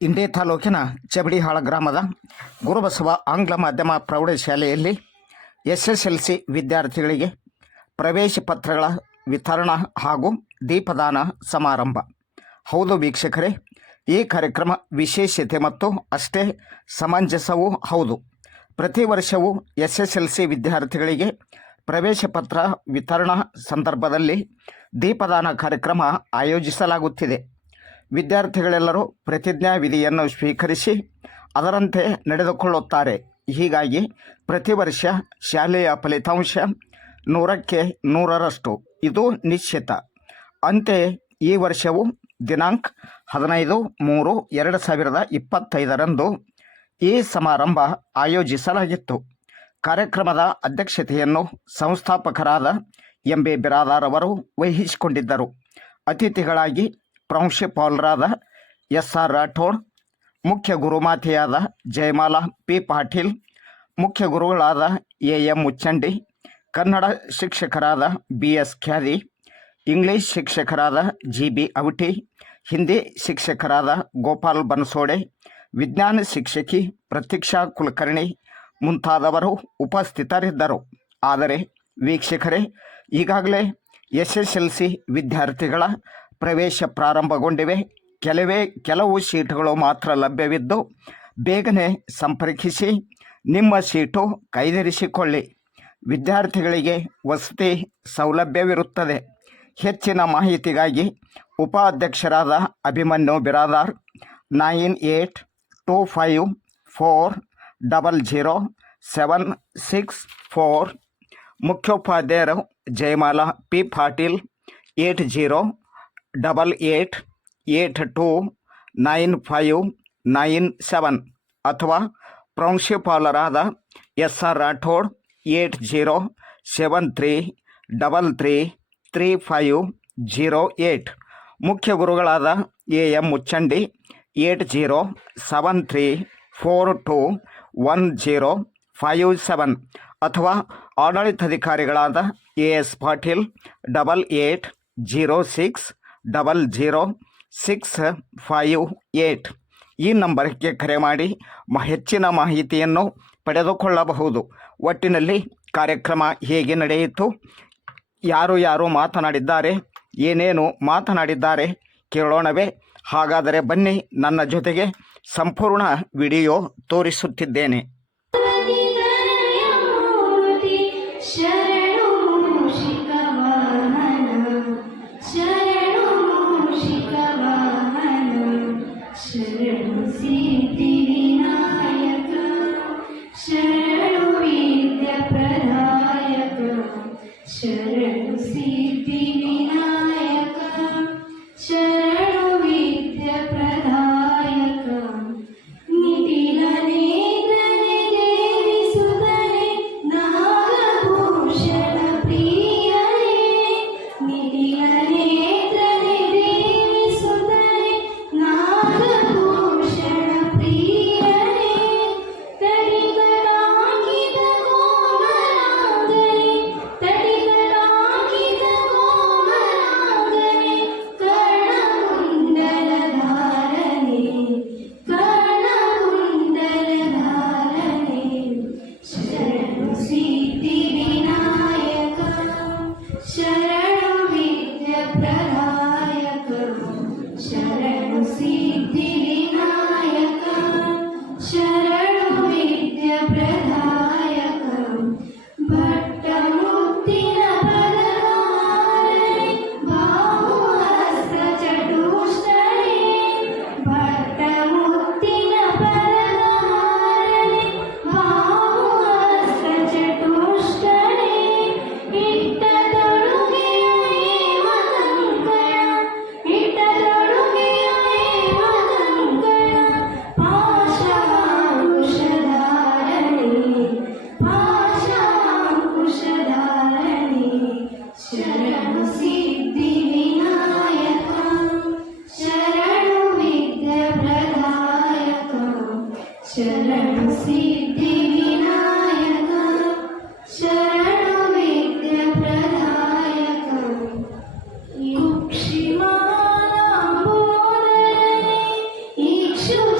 ಇಂಡಿ ತಾಲೂಕಿನ ಚಬಡಿಹಾಳ ಗ್ರಾಮದ ಗುರುಬಸವ ಆಂಗ್ಲ ಮಾಧ್ಯಮ ಪ್ರೌಢಶಾಲೆಯಲ್ಲಿ SSLC ವಿದ್ಯಾರ್ಥಿಗಳಿಗೆ ಪ್ರವೇಶ ಪತ್ರಗಳ ವಿತರಣಾ ಹಾಗೂ ದೀಪದಾನ ಸಮಾರಂಭ. ಹೌದು ವೀಕ್ಷಕರೇ, ಈ ಕಾರ್ಯಕ್ರಮ ವಿಶೇಷತೆ ಮತ್ತು ಅಷ್ಟೇ ಸಮಂಜಸವೂ ಹೌದು. ಪ್ರತಿ ವರ್ಷವೂ SSLC ವಿದ್ಯಾರ್ಥಿಗಳಿಗೆ ಪ್ರವೇಶ ಪತ್ರ ವಿತರಣಾ ಸಂದರ್ಭದಲ್ಲಿ ದೀಪದಾನ ಕಾರ್ಯಕ್ರಮ ಆಯೋಜಿಸಲಾಗುತ್ತಿದೆ. ವಿದ್ಯಾರ್ಥಿಗಳೆಲ್ಲರೂ ಪ್ರತಿಜ್ಞಾ ವಿಧಿಯನ್ನು ಸ್ವೀಕರಿಸಿ ಅದರಂತೆ ನಡೆದುಕೊಳ್ಳುತ್ತಾರೆ. ಹೀಗಾಗಿ ಪ್ರತಿ ವರ್ಷ ಶಾಲೆಯ ಫಲಿತಾಂಶ 100ಕ್ಕೆ 100ರಷ್ಟು ಇದು ನಿಶ್ಚಿತ. ಅಂತೆಯೇ ಈ ವರ್ಷವೂ ದಿನಾಂಕ 15/3/2025ರಂದು ಈ ಸಮಾರಂಭ ಆಯೋಜಿಸಲಾಗಿತ್ತು. ಕಾರ್ಯಕ್ರಮದ ಅಧ್ಯಕ್ಷತೆಯನ್ನು ಸಂಸ್ಥಾಪಕರಾದ MB ಬಿರಾದಾರ್ ಅವರು ವಹಿಸಿಕೊಂಡಿದ್ದರು. ಅತಿಥಿಗಳಾಗಿ ಪ್ರಾಂಶುಪಾಲರಾದ SR ರಾಠೋಡ್, ಮುಖ್ಯ ಗುರುಮಾತೆಯಾದ ಜಯಮಾಲಾ P ಪಾಟೀಲ್, ಮುಖ್ಯ ಗುರುಗಳಾದ AM ಮುಚ್ಚಂಡಿ, ಕನ್ನಡ ಶಿಕ್ಷಕರಾದ BS ಖ್ಯಾದಿ, ಇಂಗ್ಲಿಷ್ ಶಿಕ್ಷಕರಾದ GB ಅವಟಿ, ಹಿಂದಿ ಶಿಕ್ಷಕರಾದ ಗೋಪಾಲ್ ಬನಸೋಡೆ, ವಿಜ್ಞಾನ ಶಿಕ್ಷಕಿ ಪ್ರತೀಕ್ಷಾ ಕುಲಕರ್ಣಿ ಮುಂತಾದವರು ಉಪಸ್ಥಿತರಿದ್ದರು. ಆದರೆ ವೀಕ್ಷಕರೇ, ಈಗಾಗಲೇ SSLC ವಿದ್ಯಾರ್ಥಿಗಳ ಪ್ರವೇಶ ಪ್ರಾರಂಭಗೊಂಡಿವೆ. ಕೆಲವು ಸೀಟುಗಳು ಮಾತ್ರ ಲಭ್ಯವಿದ್ದು ಬೇಗನೆ ಸಂಪರ್ಕಿಸಿ ನಿಮ್ಮ ಸೀಟು ಕಾಯ್ದಿರಿಸಿಕೊಳ್ಳಿ. ವಿದ್ಯಾರ್ಥಿಗಳಿಗೆ ವಸತಿ ಸೌಲಭ್ಯವಿರುತ್ತದೆ. ಹೆಚ್ಚಿನ ಮಾಹಿತಿಗಾಗಿ ಉಪಾಧ್ಯಕ್ಷರಾದ ಅಭಿಮನ್ಯು ಬಿರಾದಾರ್ 9824000764, ಮುಖ್ಯೋಪಾಧ್ಯಾಯರು ಜಯಮಾಲಾ P ಪಾಟೀಲ್ 8088282997 ಅಥವಾ ಪ್ರಾಂಶುಪಾಲರಾದ SR ರಾಠೋಡ್ 8073333508, ಮುಖ್ಯ ಗುರುಗಳಾದ AM ಮುಚ್ಚಂಡಿ 8073421057 ಅಥವಾ ಆಡಳಿತಾಧಿಕಾರಿಗಳಾದ AS ಪಾಟೀಲ್ 8806000658 ಈ ನಂಬರ್ಗೆ ಕರೆ ಮಾಡಿ ಹೆಚ್ಚಿನ ಮಾಹಿತಿಯನ್ನು ಪಡೆದುಕೊಳ್ಳಬಹುದು. ಒಟ್ಟಿನಲ್ಲಿ ಕಾರ್ಯಕ್ರಮ ಹೇಗೆ ನಡೆಯಿತು, ಯಾರು ಮಾತನಾಡಿದ್ದಾರೆ, ಏನೇನು ಮಾತನಾಡಿದ್ದಾರೆ ಕೇಳೋಣವೇ? ಹಾಗಾದರೆ ಬನ್ನಿ, ನನ್ನ ಜೊತೆಗೆ ಸಂಪೂರ್ಣ ವಿಡಿಯೋ ತೋರಿಸುತ್ತಿದ್ದೇನೆ. Sure.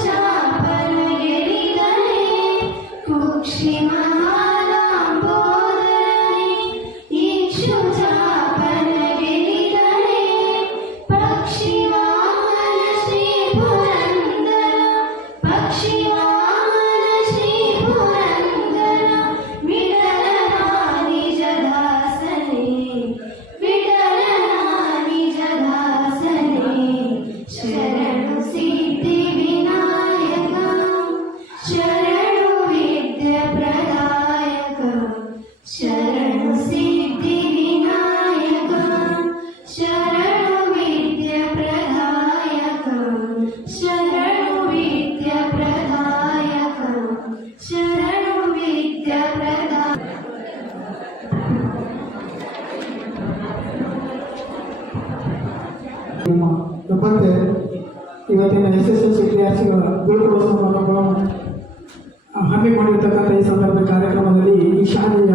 ಹಮ್ಮಿಕೊಂಡಿರ್ತಕ್ಕಂಥ ಈ ಸಂದರ್ಭ ಕಾರ್ಯಕ್ರಮದಲ್ಲಿ ಈ ಶಾಲೆಯ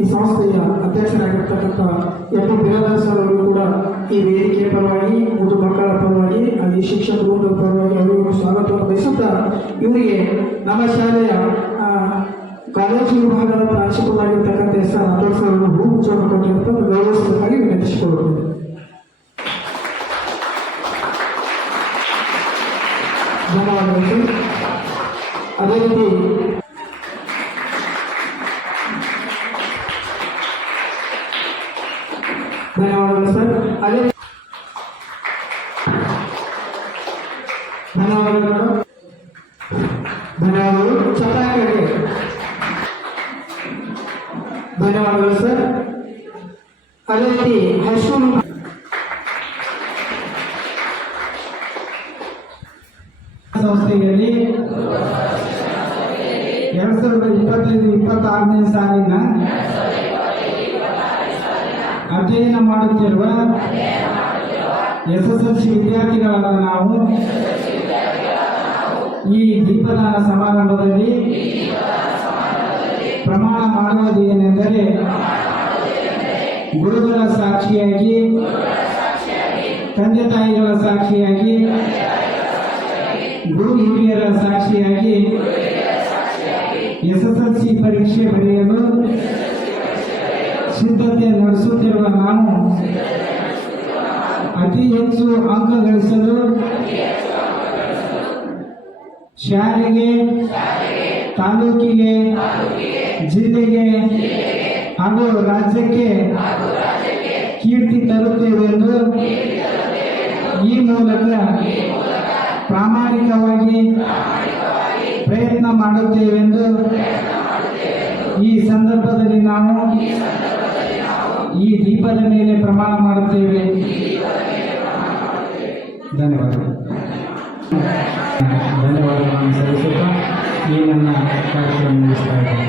ಈ ಸಂಸ್ಥೆಯ ಅಧ್ಯಕ್ಷರಾಗಿರ್ತಕ್ಕಂಥ ಎಂ ಪಿ ಬಿರಾದರ್ ಸರ್ ಅವರು ಕೂಡ ಈ ವೇದಿಕೆಯ ಪರವಾಗಿ ಮತ್ತು ಮಕ್ಕಳ ಪರವಾಗಿ ಅಲ್ಲಿ ಶಿಕ್ಷಕ ವೃಂದದ ಪರವಾಗಿ ಅವರಿಗೂ ಸ್ವಾಗತವನ್ನು ಬಯಸುತ್ತಾ ಇವರಿಗೆ ನಮ್ಮ ಶಾಲೆಯ ಕಾಲೇಜು ವಿಭಾಗದ ಪ್ರಾಂಶುಪಾಲ ಆಗಿರ್ತಕ್ಕಂಥ ಎಸ್ ಆರ್ ರಾಥೋಡ್ ಸರ್ ಅವರು ಹೂಗುಚ್ಛವನ್ನು ಕೊಟ್ಟಿರುವಂಥ ಗೌರವಿಸಬೇಕಾಗಿ ವಿನಂತಿಸಿಕೊಳ್ಳುತ್ತೇವೆ. ಧನ್ಯವಾದಗಳು. ಅದೇ ರೀತಿ ಧನ್ಯವಾದಗಳು ಸರ್. ಅದೇ ಧನ್ಯವಾದಗಳು ಧನ್ಯವಾದಗಳು ಚಪಾಯಿಗೆ ಧನ್ಯವಾದಗಳು ಸರ್. ಅದೇ ರೀತಿ ಹೈಸ್ಕೂಲ್ ಸಂಸ್ಥೆಯಲ್ಲಿ 2025-26ನೇ ಸಾಲಿನ ಅಧ್ಯಯನ ಮಾಡುತ್ತಿರುವ SSLC ವಿದ್ಯಾರ್ಥಿಗಳಾದ ನಾವು ಈ ದೀಪದಾನ ಸಮಾರಂಭದಲ್ಲಿ ಪ್ರಮಾಣ ಮಾಡುವುದು ಏನೆಂದರೆ ಗುರುಗಳ ಸಾಕ್ಷಿಯಾಗಿ, ತಂದೆ ತಾಯಿಗಳ ಸಾಕ್ಷಿಯಾಗಿ, ಗುರು ಹಿರಿಯರ ಸಾಕ್ಷಿಯಾಗಿ SSLC ಪರೀಕ್ಷೆ ಬರೆಯಲು ಸಿದ್ಧತೆ ನಡೆಸುತ್ತಿರುವ ನಾವು ಅತಿ ಹೆಚ್ಚು ಅಂಕ ಗಳಿಸಲು ಶಾಲೆಗೆ, ತಾಲೂಕಿಗೆ, ಜಿಲ್ಲೆಗೆ ಹಾಗೂ ರಾಜ್ಯಕ್ಕೆ ಕೀರ್ತಿ ತರುತ್ತೇವೆಂದು ಈ ಮೂಲಕ ಪ್ರಾಮಾಣಿಕವಾಗಿ ಪ್ರಯತ್ನ ಮಾಡುತ್ತೇವೆಂದು ಈ ಸಂದರ್ಭದಲ್ಲಿ ನಾವು ಈ ದೀಪದ ಮೇಲೆ ಪ್ರಮಾಣ ಮಾಡುತ್ತೇವೆ. ಧನ್ಯವಾದಗಳು. ಧನ್ಯವಾದಗಳನ್ನು ಸಲ್ಲಿಸುತ್ತಾ ಈ ನನ್ನ ಕಾರ್ಯಕ್ರಮ ಮುಗಿಸ್ತಾ ಇದ್ದೇನೆ.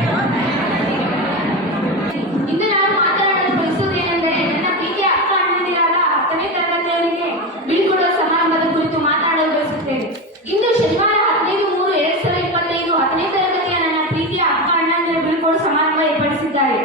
ಇಂದು ನಾನು ಮಾತನಾಡಲು ಬಯಸುವುದೇನೆಂದರೆ ನನ್ನ ಪ್ರೀತಿಯ ಅಕ್ಕ ಅಣ್ಣಂದಿರಾದ 10ನೇ ತರಗತಿಯವರಿಗೆ ಬೀಳ್ಕೊಡುವ ಸಮಾರಂಭದ ಕುರಿತು ಮಾತನಾಡಲು ಬಯಸುತ್ತೇನೆ. ಇಂದು ಶನಿವಾರ 15/3/2025 10ನೇ ತರಗತಿಯ ನನ್ನ ಪ್ರೀತಿಯ ಅಕ್ಕ ಅಣ್ಣಂದಿರ ಬೀಳ್ಕೊಡುವ ಸಮಾರಂಭ ಏರ್ಪಡಿಸಿದ್ದಾರೆ.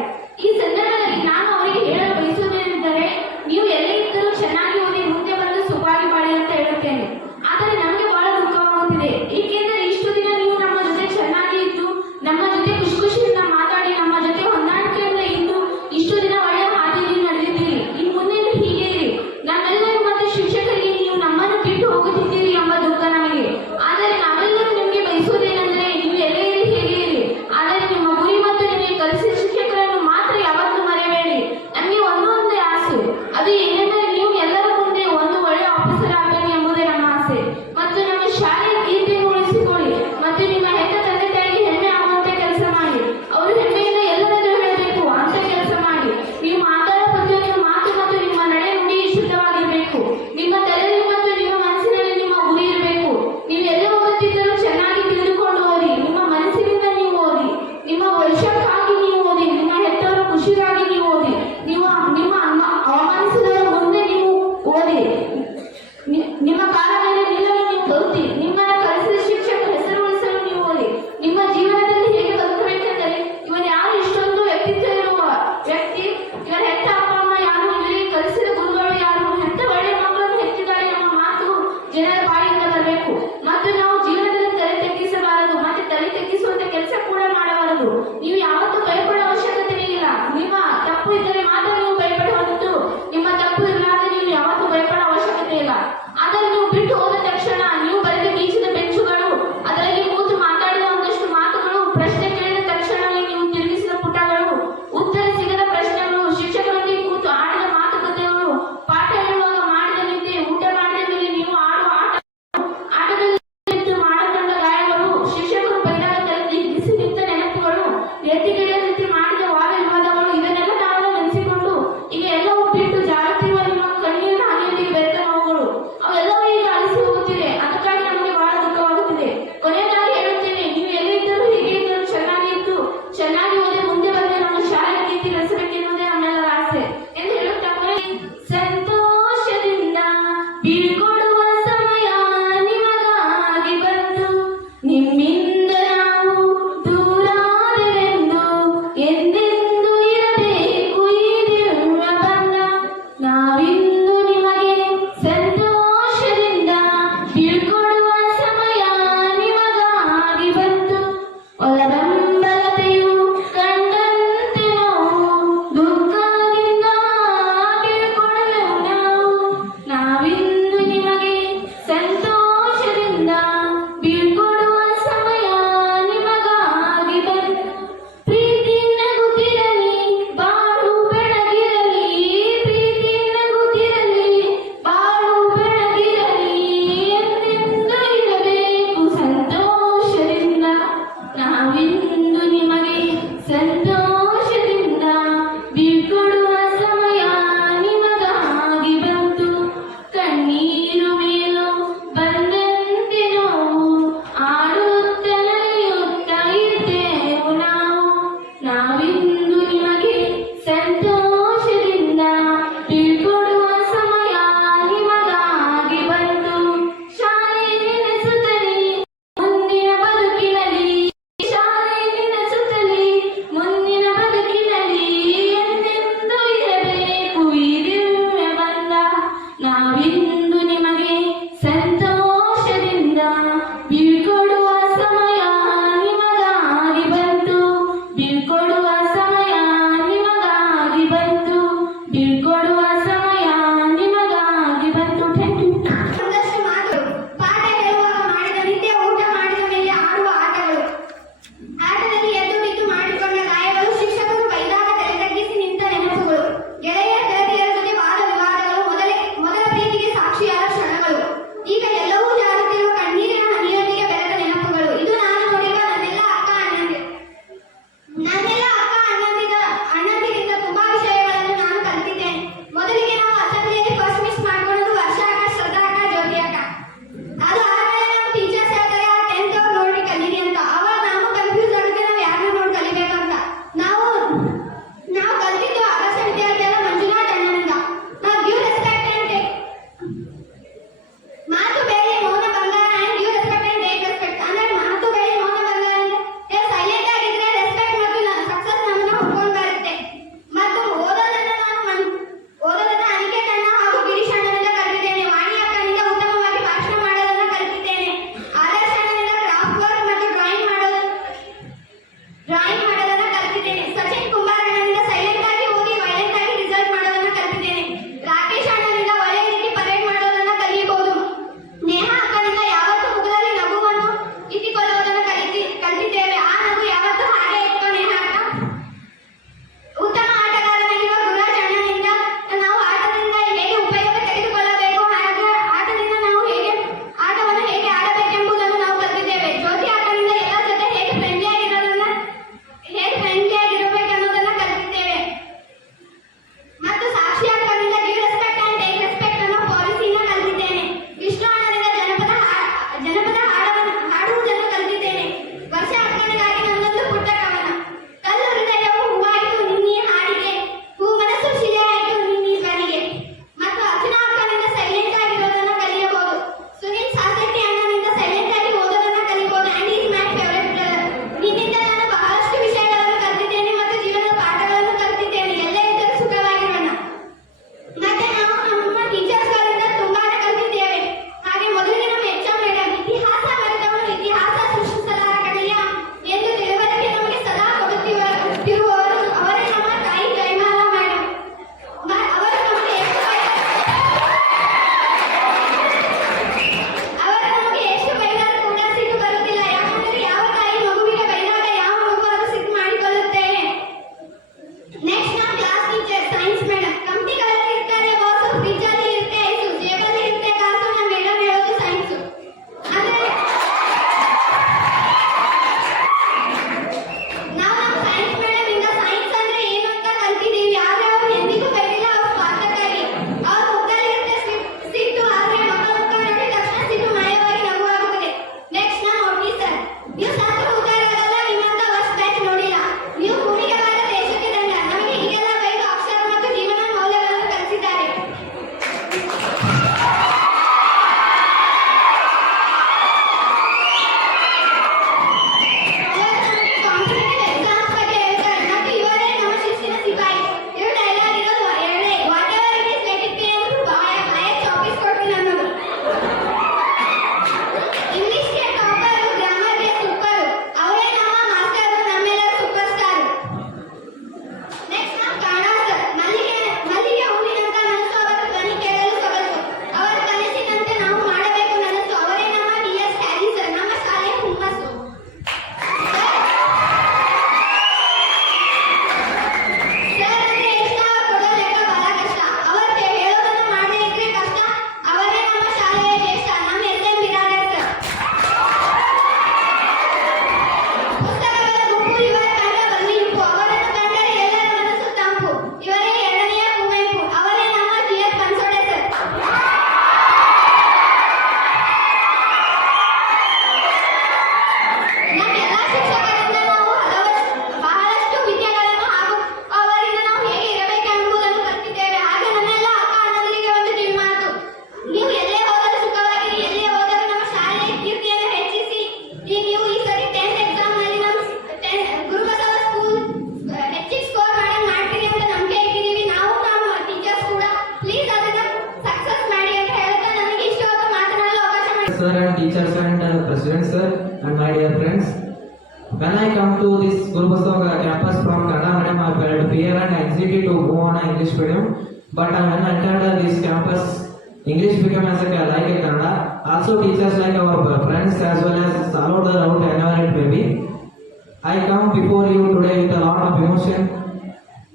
ಈ ಸಂದರ್ಭದಲ್ಲಿ ನಾನು ಅವರಿಗೆ ಹೇಳಲು ಬಯಸುವುದೇನೆಂದರೆ, ನೀವು ಎಲ್ಲೇ ಇದ್ದರೂ ಚೆನ್ನಾಗಿ ಓದಿ ಮುಂದೆ ಬಂದು ಸುಖವಾಗಿ ಬಾಳಿ ಅಂತ ಹೇಳುತ್ತೇನೆ. ಆದರೆ ನಮಗೆ ಬಹಳ ದುಃಖವಾಗುತ್ತಿದೆ, ಏಕೆಂದರೆ ಇಷ್ಟು ದಿನ ನೀವು ನಮ್ಮ ಜೊತೆ ಚೆನ್ನಾಗಿ ಇದ್ದು, ನಮ್ಮ ಜೊತೆ ಖುಷಿಯಿಂದ ಮಾತಾಡಿ, ನಮ್ಮ ಜೊತೆ ಹೊಂದಾಣಿಕೆಯಿಂದ ಇದ್ದು, ಇಷ್ಟು ದಿನ ಒಳ್ಳೆಯ ಹಾದಿಯಲ್ಲಿ ನಡೆದಿದ್ದೀರಿ. ಇನ್ನು ಮುಂದೆ ಹೀಗೆ ಇರಿ. ನಮ್ಮೆಲ್ಲರೂ ಮತ್ತು ಶಿಕ್ಷಕರಿಗೆ ನೀವು ನಮ್ಮನ್ನು ಬಿಟ್ಟು ಹೋಗುತ್ತಿದ್ದೀರಿ ಎಂಬ ದುಃಖ ನಮಗೆ. ಆದರೆ ನಾವೆಲ್ಲರೂ ನಿಮಗೆ ಬಯಸುವುದೇನೆಂದರೆ, ನೀವು ಎಲ್ಲೇ ಇರಿ, ಹೇಗೆ ಇರಿ. ಆದರೆ ನಿಮ್ಮ ಗುರಿ ಮತ್ತು ನಿಮಗೆ ಕಲಿಸಿದ ಶಿಕ್ಷಕರನ್ನು ಮಾತ್ರ ಯಾವತ್ತೂ ಮರೆಯಬೇಡಿ. ನಮಗೆ ಒಂದೇ ಆಸೆ, ಅದು ಏನೆಂದರೆ ನೀವು ಎಲ್ಲರ ಮುಂದೆ ಒಂದು ಒಳ್ಳೆಯ ಆಫೀಸರ್ ಆಗಬೇಕು ಎಂಬುದೇ ನಮ್ಮ ಆಸೆ ಮತ್ತು ನಮ್ಮ ಶಾಲೆಯ ಕೀರ್ತಿಯನ್ನು ಉಳಿಸಿ students and my dear friends. When I come to this Guru Basava campus from Kannada medium, I felt fear and anxiety to go on an English medium. But when I entered this campus, English became as like a Kannada. Also teachers like our friends as well as all the out whenever it may be. I come before you today with a lot of emotion.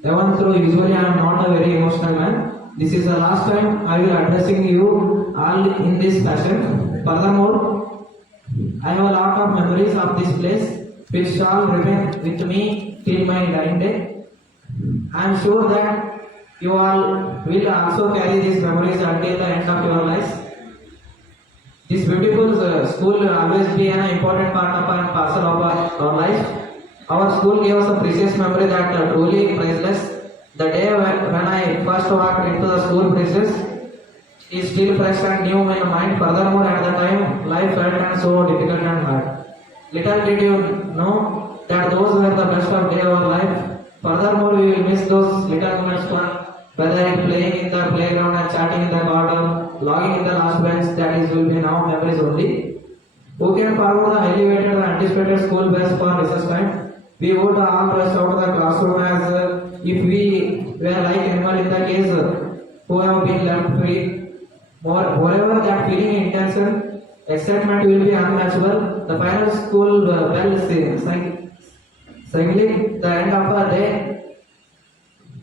Even though usually I am not a very emotional man, this is the last time I will addressing you all in this fashion. Furthermore, I have a lot of memories of this place which shall remain with me till my dying day. I am sure that you all will also carry these memories until the end of your lives. This beautiful school will always be an important part of and parcel of our life. Our school gave us a precious memory that truly priceless. The day when I first walked into the school premises is still fresh and new in my mind. Furthermore, at the time, life felt and so difficult and hard. Little did you know that those were the best of day of our life. Furthermore, we will miss those little moments fun, whether it's playing in the playground and chatting in the garden, logging in the last bench, that is will be now memories only. Who can forward the highly weighted and anticipated school bus for recess time? We would all rush out of the classroom as if we were like animal in the case who have been left free. Moreover, that feeling intention, excitement will be unmatchable. The final school bell signaling the end of the day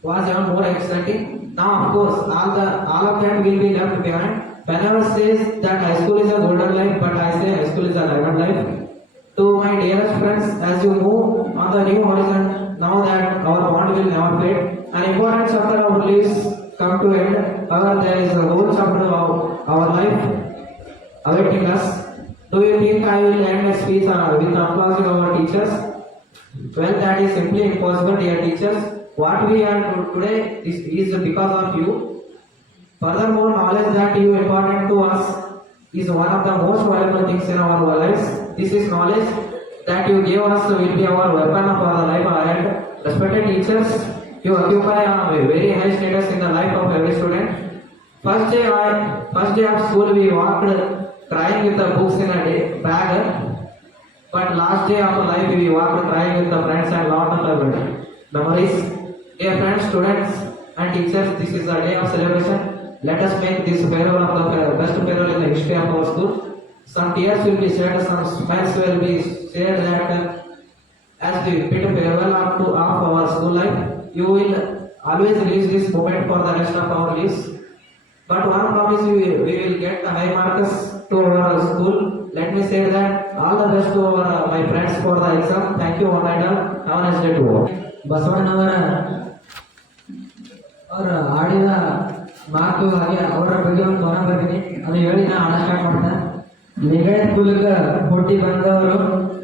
was even more exciting. Now, of course, all of that will be left behind. Whenever says that high school is a golden life, but I say high school is a diamond life. To my dearest friends, as you move on the new horizon, now that our bond will never fade, an important chapter of our lives come to end. However, there is a whole chapter of our life awaiting us. Do you think I will end my speech with applauding our teachers? Well, that is simply impossible, dear teachers. What we are today is because of you. Furthermore, knowledge that you important to us is one of the most valuable things in our lives. This is knowledge that you gave us will be our weapon of our life ahead. Respected teachers, you occupy a very high status in the life of every student. First day of school, we walked crying with the books in a bag. But last day of life, we walked crying with the friends and lot of memories. Dear friends, students, and teachers, this is a day of celebration. Let us make this farewell of the best farewell in the history of our school. Some tears will be shed, some smiles will be shared that as we bid farewell of our school life, you will always release this moment for the rest of our lives. But one promise, we will get the high marks to our school. Let me say that all the best to my friends for the exam. Thank you, one and all. Have a nice day to all. ಬಸವಣ್ಣನವರ ಅವರ ಆಡಿದ ಮಾತು ಹಾಗೆ ಅವರ ಬಗ್ಗೆ ಒಂದು ಕವನ ಬರ್ತೀನಿ, ಅದು ಹೇಳಿ ನಾ ಹಾಡ ಸ್ಟಾರ್ಟ್ ಮಾಡ್ತೇನೆ. ಲಿಂಗಾಯತ ಕುಲಕ್ಕೆ ಹುಟ್ಟಿ ಬಂದವರು,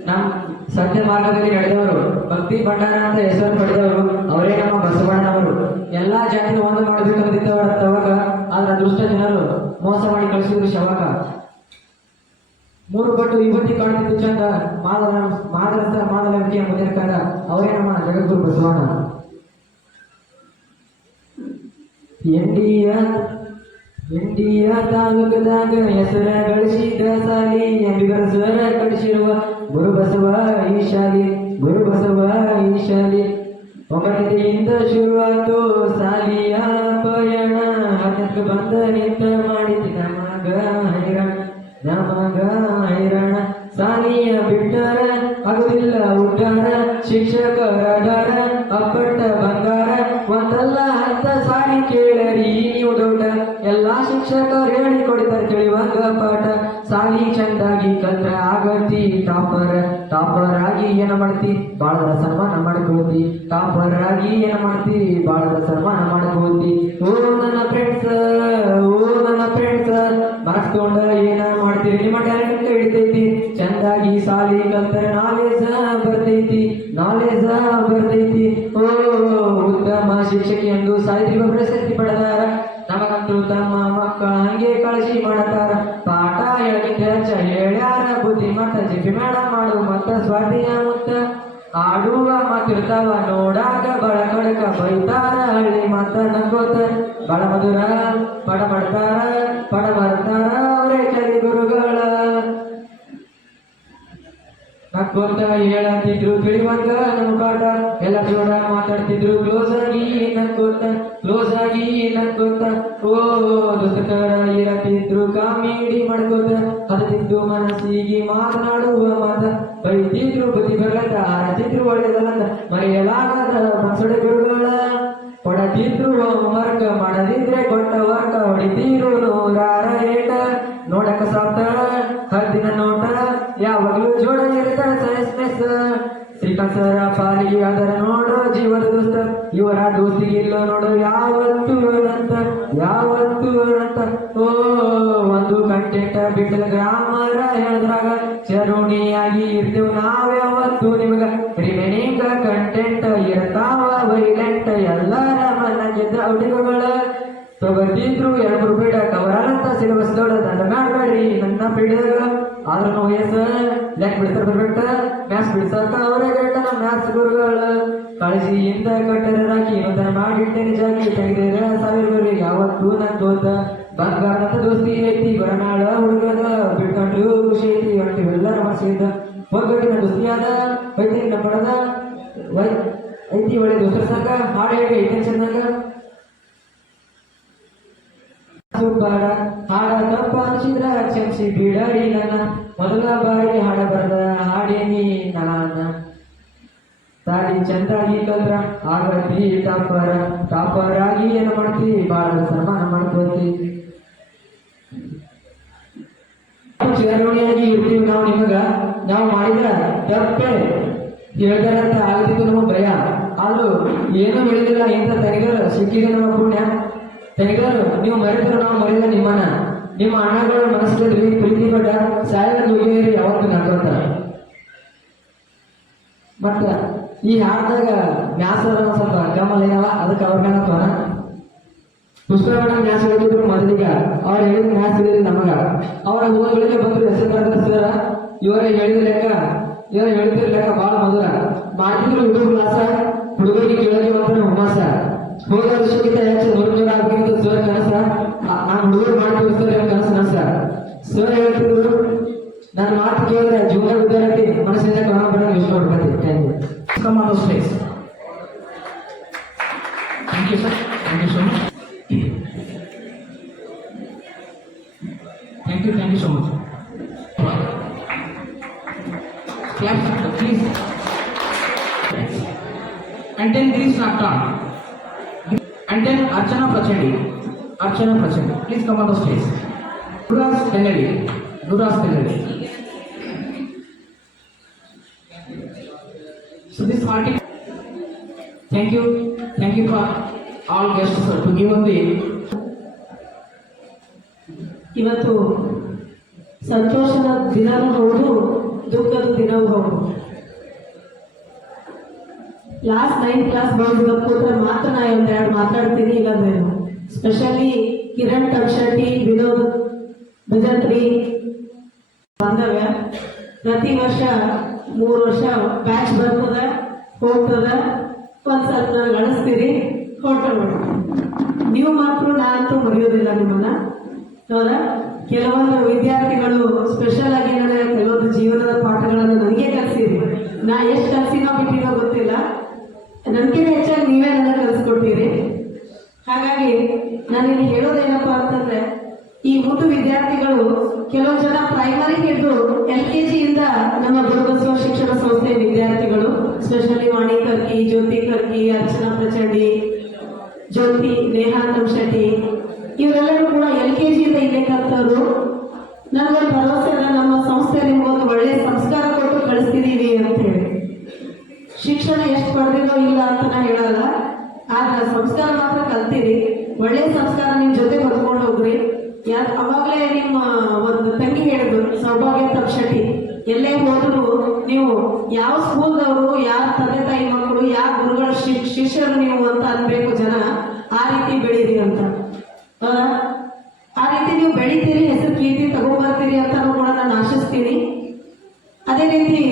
ನಮ್ಮ ಸತ್ಯ ಮಾರ್ಗದಲ್ಲಿ ನಡೆದವರು, ಭಕ್ತಿ ಭಂಡಾರ ಅಂತ ಹೆಸರು ಪಡೆದವರು ಅವರೇ ನಮ್ಮ ಬಸವಣ್ಣನವರು. ಎಲ್ಲಾ ಜಾತಿನ ಒಂದು ಮಾಡಬೇಕಂದಿದ್ದವಾಗ ಆದ್ರೆ ದುಷ್ಟ ಜನರು ಮೋಸ ಮಾಡಿ ಕಳಿಸಿದ್ರು ಶವಕ. 3 ಪಟ್ಟು ವಿಭೂತಿ ಕಾಣ್ತಿದ್ದು ಚಂದ ಮಾದಲಂಕೆಯ ಮುದಿರ್ಕಾರ ಅವರೇ ನಮ್ಮ ಜಗದ್ಗುರು ಬಸವಣ್ಣ. ಇಂಡಿಯಾ ತಾಲೂಕದಾಗ ಹೆಸರ ಗಳಿಸಿದ ಸಾಲಿ ಅಂಬಿಗರ ಸರ ಕಳಿಸಿರುವ ಗುರು ಬಸವ ಈ ಶಾಲಿ, ಗುರು ಬಸವ ಈ ಶಾಲಿ. 9ರಿಂದ ಶುರುವಾತು ಸಾಲಿಯ ಪಯಣ, 10ಕ್ಕೆ ಬಂದ ನಿಂತ ಮಾಡಿದ ನಮಗ ಹೈರಾಣ. ಸಾಲಿಯ ಬಿಟ್ಟರ ಆಗುದಿಲ್ಲ ಉಡ್ಡಾರ, ಶಿಕ್ಷಕರಾದಾರ ಅಪ್ಪಟ್ಟ ಬಂಗಾರ. ಒಂದಲ್ಲ 10 ಸಾಲಿ ಕೇಳರಿ ನೀವು ದೊಡ್ಡ, ಎಲ್ಲಾ ಶಿಕ್ಷಕರು ಹೇಳಿ ಕೊಡ್ತಾರೆ ತಿಳಿವಂಗ ಪಾಠ. ಸಾಲಿ ಚಂದಾಗಿ ಕಲ್ತ್ರ ಆಗತಿ ಟಾಪರ್ ಆಗಿ ಏನ ಮಾಡ್ತಿ ಬಾಳದ ಸನ್ಮಾನ ಮಾಡ್ಕೋತಿ. ಟಾಪರ್ ಆಗಿ ಏನ ಮಾಡ್ತಿ ಬಾಳದ ಸನ್ಮಾನ ಮಾಡ್ಕೋತಿ. ಓ ನನ್ನ ಫ್ರೆಂಡ್ಸ್ ಮಾರ್ಕ್ಸ್ಕೊಂಡ ಏನ ಮಾಡ್ತೀರಿ, ನಿಮ್ಮ ಟ್ಯಾಲೆಂಟ್ ಹಿಡಿತೈತಿ. ಚಂದಾಗಿ ಸಾಲಿ ಕಲ್ತರ ನಾಲೆಜ್ ಬರ್ತೈತಿ. ಓ ಉತ್ತಮ ಶಿಕ್ಷಕಿ ಎಂದು ಸಾಹಿತ್ಯ ಪ್ರಶಸ್ತಿ ಪಡೆದಾರ. ನಮಗಂತೂ ತಮ್ಮ ಮಕ್ಕಳ ಹಂಗೆ ಕಳಿಸಿ ಮಾಡತಾರ. ಪಾಠ ಹೇಳಕ್ಕೆ ಹೆಚ್ಚ ಹೇಳ್ಯಾರ ಬುದ್ಧಿಮತ್ತ. ಜಿಪಿ ಮೇಡಮ್ ಮಾಡು ಮತ್ತ ಸ್ವಾತಿಯ ಮುತ್ತ. ಆಡುವ ಮಾತಿರ್ತಾವ ನೋಡಾಕ ಬಳ ಕಡಕ. ಬೈತಾರ ಹಳ್ಳಿ ಮಾತ ನಕ್ಕೋತ. ಬಡ ಮಧುರ ಪಡ ಬರ್ತಾರ ಅವರೇ ಕಲಿ ಗುರುಗಳ. ನಕ್ಕೋತ ಹೇಳತ್ತಿದ್ರು ತಿಳಿವಂಗ ನಮ್ಮ ಪಾಠ ಎಲ್ಲ ಜೋಡ ಮಾತಾಡ್ತಿದ್ರು ಕ್ಲೋಸ್ ಆಗಿ ನಕ್ಕೋತ ಓ ದೋಸ್ತಕರ ಇರತ್ತಿದ್ರು ಕಾಮಿಡಿ ಮಾಡ್ಕೋತ ಹತ್ತಿದ್ದು ಮನಸ್ಸಿಗೆ ಮಾತನಾಡುವ ಮಾತ ಬೈತಿದ್ರು ಬುದ್ಧಿ ಬರ್ಲಂತ ಆರತಿದ್ರು ಒಳ್ಳೆದಲ್ಲಂತ ಮರೆಯಲಾಗದ ಮಸೊಡೆ ಗುರುಗಳ ಕೊಡತಿದ್ರು ವರ್ಕ ಮಾಡದಿದ್ರೆ ಕೊಟ್ಟ ವರ್ಕ ಹೊಡಿತೀರು ನೂರಾರ ಏಟ ನೋಡಕ ಸಾತ ಹದ್ದಿನ ನೋಟ ಯಾವಾಗ್ಲೂ ಜೋಡ ಇರ್ತಾರ ಸೈನ್ಸ್ ಶ್ರೀಕಾಂತ್ ಸರ ಪಾಲಿಗೆ ಅದರ ನೋಡೋ ಜೀವದ ದೋಸ್ತ ಇವರ ದೋಸ್ತಿಗಿಲ್ಲ ನೋಡೋ ಯಾವತ್ತು ಓ ಒಂದು ಕಂಟೆಂಟ್ ಬಿಟ್ಟದ ಗ್ರಾಮರ ಹೇಳಿದ್ರಾಗ ಚರುಣಿಯಾಗಿ ಇರ್ತೇವ್ ನಾವ್ ಯಾವತ್ತು ನಿಮ್ಗ ರಿಮೇನಿಂಗ್ ಕಂಟೆಂಟ್ ಇರ್ತಾವ ವೈಲೆಂಟ್ ಎಲ್ಲರ ಮನಗಿದ್ದ ಔಟಿಗಳ ತಗೋತಿದ್ರು 2 ಪೀಡ ಕವರಂತ ಸಿಲೆಬಸ್ ದೊಡ್ಡ ದಂಡ ಮಾಡ್ಬೇಡ್ರಿ ನನ್ನ ಪೀಡಾಗ ಆದ್ರೂ ವಯಸ್ಸ ಲೆಕ್ಕ ಬಿಡ್ತಾರ ಬರ್ಬೇಕ ಮ್ಯಾಥ್ಸ್ ಬಿಡ್ಸಾಕ ಅವರೇ ಗೇಟ ನಮ್ಮ ಮ್ಯಾಥ್ಸ್ ಗುರುಗಳ ಕಾಳಜಿಯಿಂದ ಕಟ್ಟರಾಕಿ ನೂತನ ಮಾಡಿಟ್ಟೆ ಜಾಗಿ ತೆಗೆದಿರ ಸಾವಿರ ಯಾವತ್ತೂ ನಕ್ಕೋತ ಬಂಗಾರದ ದೋಸ್ತಿ ಐತಿ ಬರನಾಳ ಹುಡುಗದ ಬಿಟ್ಕೊಂಡು ಖುಷಿ ಐತಿ ಹೊಂಟಿ ಎಲ್ಲರ ಮನಸ್ಸಿಂದ ಒಗ್ಗಟ್ಟಿನ ದೋಸ್ತಿಯಾದ ಐತಿ ಪಡದ ಐತಿ ಒಳ್ಳೆ ದೋಸ್ತರ ಸಂಘ ಹಾಡು ಹೇಳಿ ಐತಿ ಚೆನ್ನಾಗ ಸುಬ್ಬಾರ ಹಾಡ ತಪ್ಪ ಅನಿಸಿದ್ರ ಕ್ಷಮಿಸಿ ಬಿಡಾಡಿ ನನ್ನ ಮೊದಲ ಬಾರಿ ಹಾಡ ಬರದ ಹಾಡೇನಿ ನಾನ ತಾಡಿ ಚಂದಾಗಿ ಕಲ್ರ ಆಗತಿ ಟಾಪರ್ ಆಗಿ ಏನು ಮಾಡ್ತಿ ಬಾಳ ಸನ್ಮಾನ ಮಾಡ್ಕೋತಿ ಚೇರ್ಮನಿಯಾಗಿ ಇರ್ತೀವಿ ನಾವು ನಿಮಗ ನಾವು ಮಾಡಿದ್ರ ತಪ್ಪೆ ಹೇಳ್ದಾರಂತ ಆಗದಿತ್ತು ನಮಗ್ ಭಯ ಆದ್ರೂ ಏನೂ ಹೇಳಿದಿಲ್ಲ ಇಂಥ ತೆಗೆದರ ಸಿಕ್ಕಿದೆ ನಮ್ಮ ಪುಣ್ಯ ತೆಗೆದರು ನೀವು ಮರೆತರು ನಾವು ಮರೆದ ನಿಮ್ಮನ್ನ ನಿಮ್ಮ ಅಣ್ಣಗಳ ಮನಸ್ಸಿದ್ರಿ ಪ್ರೀತಿ ಪಟ್ಟ ಸಾಯದ ನುಗ್ಗೇರಿ ಯಾವತ್ತು ನಡ್ಕೊತ ಮತ್ತ ಈ ಹಾಡ್ದಾಗ ಮ್ಯಾಸ ಸ್ವಲ್ಪ ಗಮಲ ಏನವ ಅದಕ್ಕೆ ಅವ್ರನ್ನ ತೋರ ಪುಸ್ತಕಗಳನ್ನ ಮ್ಯಾಸ್ ಹೇಳಿದ್ರು ಮೊದಲಿಗ ಅವ್ರು ಹೇಳಿದ ಮ್ಯಾಸ್ ಹೇಳಿದ್ರು ನಮಗ ಅವರ ಓದ್ಗಳಿಗೆ ಬಂದ್ರು ಹೆಸರು ಸರ ಇವರೇ ಹೇಳಿದ ಲೆಕ್ಕ ಇವರು ಹೇಳ್ತಿರ ಲೆಕ್ಕ ಬಹಳ ಮಧುರ ಮಾಡ್ತಿದ್ರು ಹುಡುಗ ಕ್ಲಾಸ ಹುಡುಗರಿಗೆ ಕೇಳಕ್ಕೆ ಬಂದ್ರೆ ಹುಮ್ಮಾಸ ಹೋದ ವರ್ಷಕ್ಕಿಂತ ಹೆಚ್ಚು 100 ಆಗ್ಬೇಕಿತ್ತು ಸರ್ ಕನಸ ನಾನು ಹುಡುಗರು ಮಾಡ್ತೀವಿ ಸರ್ ಕನಸು ನನ್ಸ ಸರ್ ಹೇಳ್ತಿದ್ರು ನನ್ನ ಮಾತು ಕೇಳಿದ್ರೆ ಜೀವನ ವಿದ್ಯಾರ್ಥಿ ಮನಸ್ಸಿಂದ ಕೊಡ ವಿಶ್ವ ಹೊಡ್ಕೊತೀವಿ Come on the stage. Thank you, sir. Thank you so much. Thank you so much. Clap, please. And then Greece Nocturne. And then Archana Prachandi. Please come on the stage. Duras Tenedi. So this article, thank you for all guests sir, to give on the. ಇವತ್ತು ಸಂತೋಷದ ದಿನವೂ ಹೌದು, ದುಃಖದ ದಿನವೂ ಹೌದು. Last 9th class boys ಕೂತ್ರೆ ಮಾತ್ರ ನಾ ಒಂದೆರಡು ಮಾತಾಡ್ತೀನಿ. ಇಲ್ಲಂದ್ರೇನು ಸ್ಪೆಷಲಿ ಕಿರಣ್ ತಕ್ಷಟಿ, ವಿನೋದ್ ಭಜಂತ್ರಿ ಬಾಂಧವ್ಯ ಪ್ರತಿ ವರ್ಷ 3 ವರ್ಷ ಬ್ಯಾಚ್ ಬರ್ತದ ಹೋಗ್ತದ, ಒಂದು ಸ್ವಲ್ಪ ನನಗೆ ಅಳಿಸ್ತೀರಿ ಹೊರಟೋಣ. ನೀವು ಮಾತ್ರ ನಾನಂತೂ ಮರೆಯೋದಿಲ್ಲ ನಿಮ್ಮನ್ನ. ಹೌದಾ? ಕೆಲವೊಂದು ವಿದ್ಯಾರ್ಥಿಗಳು ಸ್ಪೆಷಲ್ ಆಗಿ ನನಗೆ ಕೆಲವೊಂದು ಜೀವನದ ಪಾಠಗಳನ್ನು ನನಗೆ ಕಲಿಸಿರಿ. ನಾ ಎಷ್ಟು ಕಲಿಸಿನೋ ಬಿಟ್ಟಿನೋ ಗೊತ್ತಿಲ್ಲ, ನನಗಿಂತ ಹೆಚ್ಚಾಗಿ ನೀವೇ ನನಗೆ ಕಲಿಸ್ಕೊಡ್ತೀರಿ. ಹಾಗಾಗಿ ನಾನಿಲ್ಲಿ ಹೇಳೋದೇನಪ್ಪ ಅಂತಂದ್ರೆ, ಈ ಮುದ್ದು ವಿದ್ಯಾರ್ಥಿಗಳು ಕೆಲವು ಜನ ಪ್ರೈಮರಿ ಹಿಡಿದು LKG ಇಂದ ನಮ್ಮ ಗುರುಬಸವ ಶಿಕ್ಷಣ ಸಂಸ್ಥೆಯ ವಿದ್ಯಾರ್ಥಿಗಳು, ಸ್ಪೆಷಲಿ ವಾಣಿ ಕರ್ಕಿ, ಜ್ಯೋತಿ ಕರ್ಕಿ, ಅರ್ಚನಾ ಪ್ರಚಂಡಿ, ಜ್ಯೋತಿ, ನೇಹಾಂತಂ ಶೆಟ್ಟಿ, ಇವರೆಲ್ಲರೂ ಕೂಡ LKG ಇಂದ ಇಲ್ಲೇ ಕಲ್ತವರು. ನನಗೊಂದು ಭರವಸೆ ಅದ, ನಮ್ಮ ಸಂಸ್ಥೆ ನಿಮ್ಗೊಂದು ಒಳ್ಳೆ ಸಂಸ್ಕಾರ ಕೊಟ್ಟು ಕಳಿಸ್ತಿದೀವಿ ಅಂತ ಹೇಳಿ. ಶಿಕ್ಷಣ ಎಷ್ಟು ಪಡೆದಿರೋ ಇಲ್ಲ ಅಂತ ನಾ ಹೇಳಲ್ಲ, ಆದ್ರೆ ಸಂಸ್ಕಾರ ಮಾತ್ರ ಕಲ್ತೀರಿ. ಒಳ್ಳೆ ಸಂಸ್ಕಾರ ನಿಮ್ ಜೊತೆ ಹೊತ್ಕೊಂಡು ಹೋಗ್ರಿ. ಅವಾಗಲೇ ನಿಮ್ಮ ಒಂದು ತಂಗಿ ಹೇಳಿದ್ರು, ಸೌಭಾಗ್ಯ ತಪ್ಶೆಟ್ಟಿ, ಎಲ್ಲೇ ಹೋದ್ರು ನೀವು ಯಾವ ಸ್ಕೂಲ್ದವರು, ಯಾರ ತಂದೆ ತಾಯಿ ಮಕ್ಕಳು, ಯಾವ ಗುರುಗಳ ಶಿಷ್ಯರು ನೀವು ಅಂತ ಅನ್ಬೇಕು ಜನ. ಆ ರೀತಿ ಬೆಳೀರಿ ಅಂತ. ಆ ರೀತಿ ನೀವು ಬೆಳಿತೀರಿ, ಹೆಸರು ಕೀರ್ತಿ ತಗೊಂಡ್ಬರ್ತೀರಿ ಅಂತ ಕೂಡ ನಾನು ಆಶಿಸ್ತೀನಿ. ಅದೇ ರೀತಿ